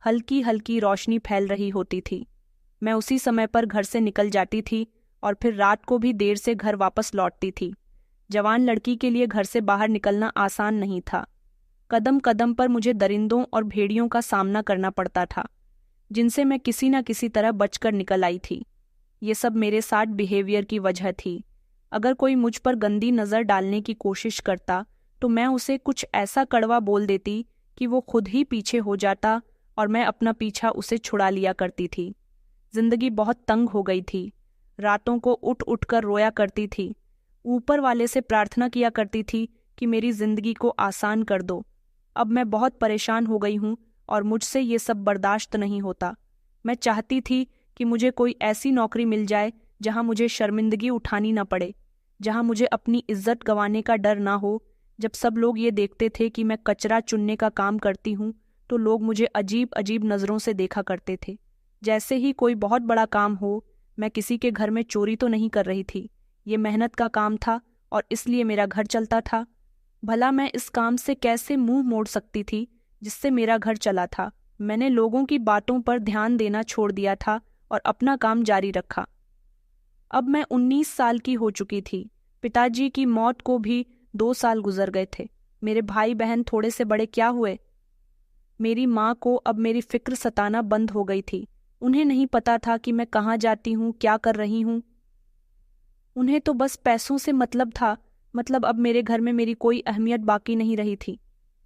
हल्की हल्की रोशनी फैल रही होती थी। मैं उसी समय पर घर से निकल जाती थी और फिर रात को भी देर से घर वापस लौटती थी। जवान लड़की के लिए घर से बाहर निकलना आसान नहीं था। कदम कदम पर मुझे दरिंदों और भेड़ियों का सामना करना पड़ता था, जिनसे मैं किसी न किसी तरह बचकर निकल आई थी। ये सब मेरे साथ बिहेवियर की वजह थी। अगर कोई मुझ पर गंदी नज़र डालने की कोशिश करता तो मैं उसे कुछ ऐसा कड़वा बोल देती कि वो खुद ही पीछे हो जाता और मैं अपना पीछा उसे छुड़ा लिया करती थी। जिंदगी बहुत तंग हो गई थी। रातों को उठ उठ कर रोया करती थी। ऊपर वाले से प्रार्थना किया करती थी कि मेरी जिंदगी को आसान कर दो। अब मैं बहुत परेशान हो गई हूँ और मुझसे ये सब बर्दाश्त नहीं होता। मैं चाहती थी कि मुझे कोई ऐसी नौकरी मिल जाए जहाँ मुझे शर्मिंदगी उठानी ना पड़े, जहाँ मुझे अपनी इज्जत गंवाने का डर ना हो। जब सब लोग ये देखते थे कि मैं कचरा चुनने का काम करती हूँ तो लोग मुझे अजीब अजीब नज़रों से देखा करते थे, जैसे ही कोई बहुत बड़ा काम हो। मैं किसी के घर में चोरी तो नहीं कर रही थी, ये मेहनत का काम था और इसलिए मेरा घर चलता था। भला मैं इस काम से कैसे मुंह मोड़ सकती थी जिससे मेरा घर चला था? मैंने लोगों की बातों पर ध्यान देना छोड़ दिया था और अपना काम जारी रखा। अब मैं 19 साल की हो चुकी थी। पिताजी की मौत को भी 2 साल गुजर गए थे। मेरे भाई बहन थोड़े से बड़े क्या हुए? मेरी माँ को अब मेरी फिक्र सताना बंद हो गई थी। उन्हें नहीं पता था कि मैं कहाँ जाती हूँ, क्या कर रही हूँ। उन्हें तो बस पैसों से मतलब था। मतलब अब मेरे घर में मेरी कोई अहमियत बाकी नहीं रही थी।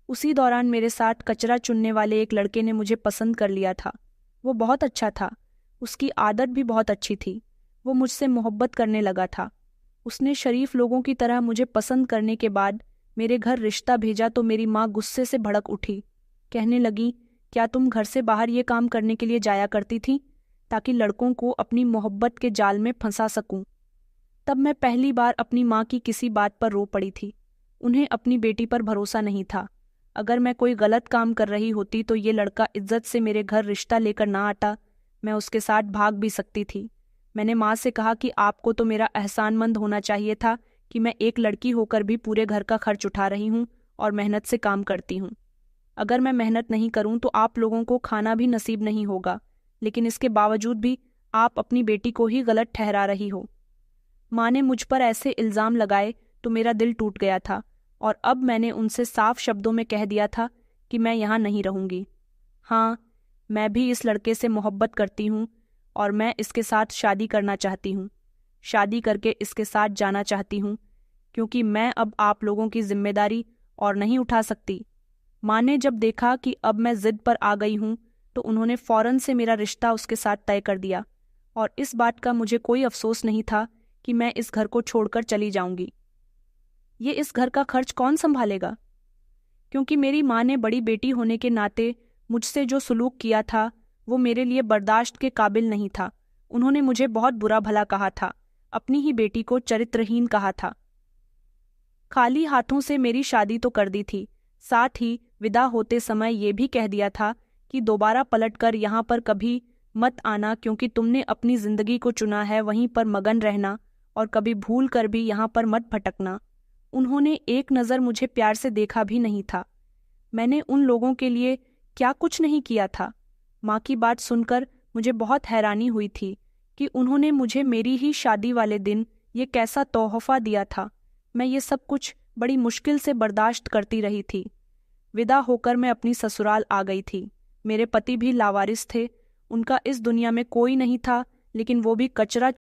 उसी दौरान मेरे साथ कचरा चुनने वाले एक लड़के ने मुझे पसंद कर लिया था। वो बहुत अच्छा था, उसकी आदत भी बहुत अच्छी थी। वो मुझसे मोहब्बत करने लगा था। उसने शरीफ लोगों की तरह मुझे पसंद करने के बाद मेरे घर रिश्ता भेजा तो मेरी माँ गुस्से से भड़क उठी। कहने लगी, क्या तुम घर से बाहर ये काम करने के लिए जाया करती थी ताकि लड़कों को अपनी मोहब्बत के जाल में फंसा सकूं? तब मैं पहली बार अपनी माँ की किसी बात पर रो पड़ी थी। उन्हें अपनी बेटी पर भरोसा नहीं था। अगर मैं कोई गलत काम कर रही होती तो ये लड़का इज्जत से मेरे घर रिश्ता लेकर ना आता। मैं उसके साथ भाग भी सकती थी। मैंने माँ से कहा कि आपको तो मेरा एहसानमंद होना चाहिए था कि मैं एक लड़की होकर भी पूरे घर का खर्च उठा रही हूँ और मेहनत से काम करती हूँ। अगर मैं मेहनत नहीं करूँ तो आप लोगों को खाना भी नसीब नहीं होगा, लेकिन इसके बावजूद भी आप अपनी बेटी को ही गलत ठहरा रही हो। माँ ने मुझ पर ऐसे इल्ज़ाम लगाए तो मेरा दिल टूट गया था और अब मैंने उनसे साफ शब्दों में कह दिया था कि मैं यहाँ नहीं रहूँगी। हाँ, मैं भी इस लड़के से मोहब्बत करती हूँ और मैं इसके साथ शादी करना चाहती हूँ। शादी करके इसके साथ जाना चाहती हूँ, क्योंकि मैं अब आप लोगों की जिम्मेदारी और नहीं उठा सकती। माँ ने जब देखा कि अब मैं जिद पर आ गई हूँ तो उन्होंने फौरन से मेरा रिश्ता उसके साथ तय कर दिया और इस बात का मुझे कोई अफसोस नहीं था कि मैं इस घर को छोड़कर चली जाऊंगी। ये इस घर का खर्च कौन संभालेगा? क्योंकि मेरी माँ ने बड़ी बेटी होने के नाते मुझसे जो सुलूक किया था वो मेरे लिए बर्दाश्त के काबिल नहीं था। उन्होंने मुझे बहुत बुरा भला कहा था, अपनी ही बेटी को चरित्रहीन कहा था। खाली हाथों से मेरी शादी तो कर दी थी, साथ ही विदा होते समय ये भी कह दिया था कि दोबारा पलटकर यहाँ पर कभी मत आना, क्योंकि तुमने अपनी जिंदगी को चुना है वहीं पर मगन रहना और कभी भूल कर भी यहाँ पर मत भटकना। उन्होंने एक नज़र मुझे प्यार से देखा भी नहीं था। मैंने उन लोगों के लिए क्या कुछ नहीं किया था। माँ की बात सुनकर मुझे बहुत हैरानी हुई थी कि उन्होंने मुझे मेरी ही शादी वाले दिन ये कैसा तोहफा दिया था। मैं ये सब कुछ बड़ी मुश्किल से बर्दाश्त करती रही थी। विदा होकर मैं अपनी ससुराल आ गई थी। मेरे पति भी लावारिस थे, उनका इस दुनिया में कोई नहीं था, लेकिन वो भी कचरा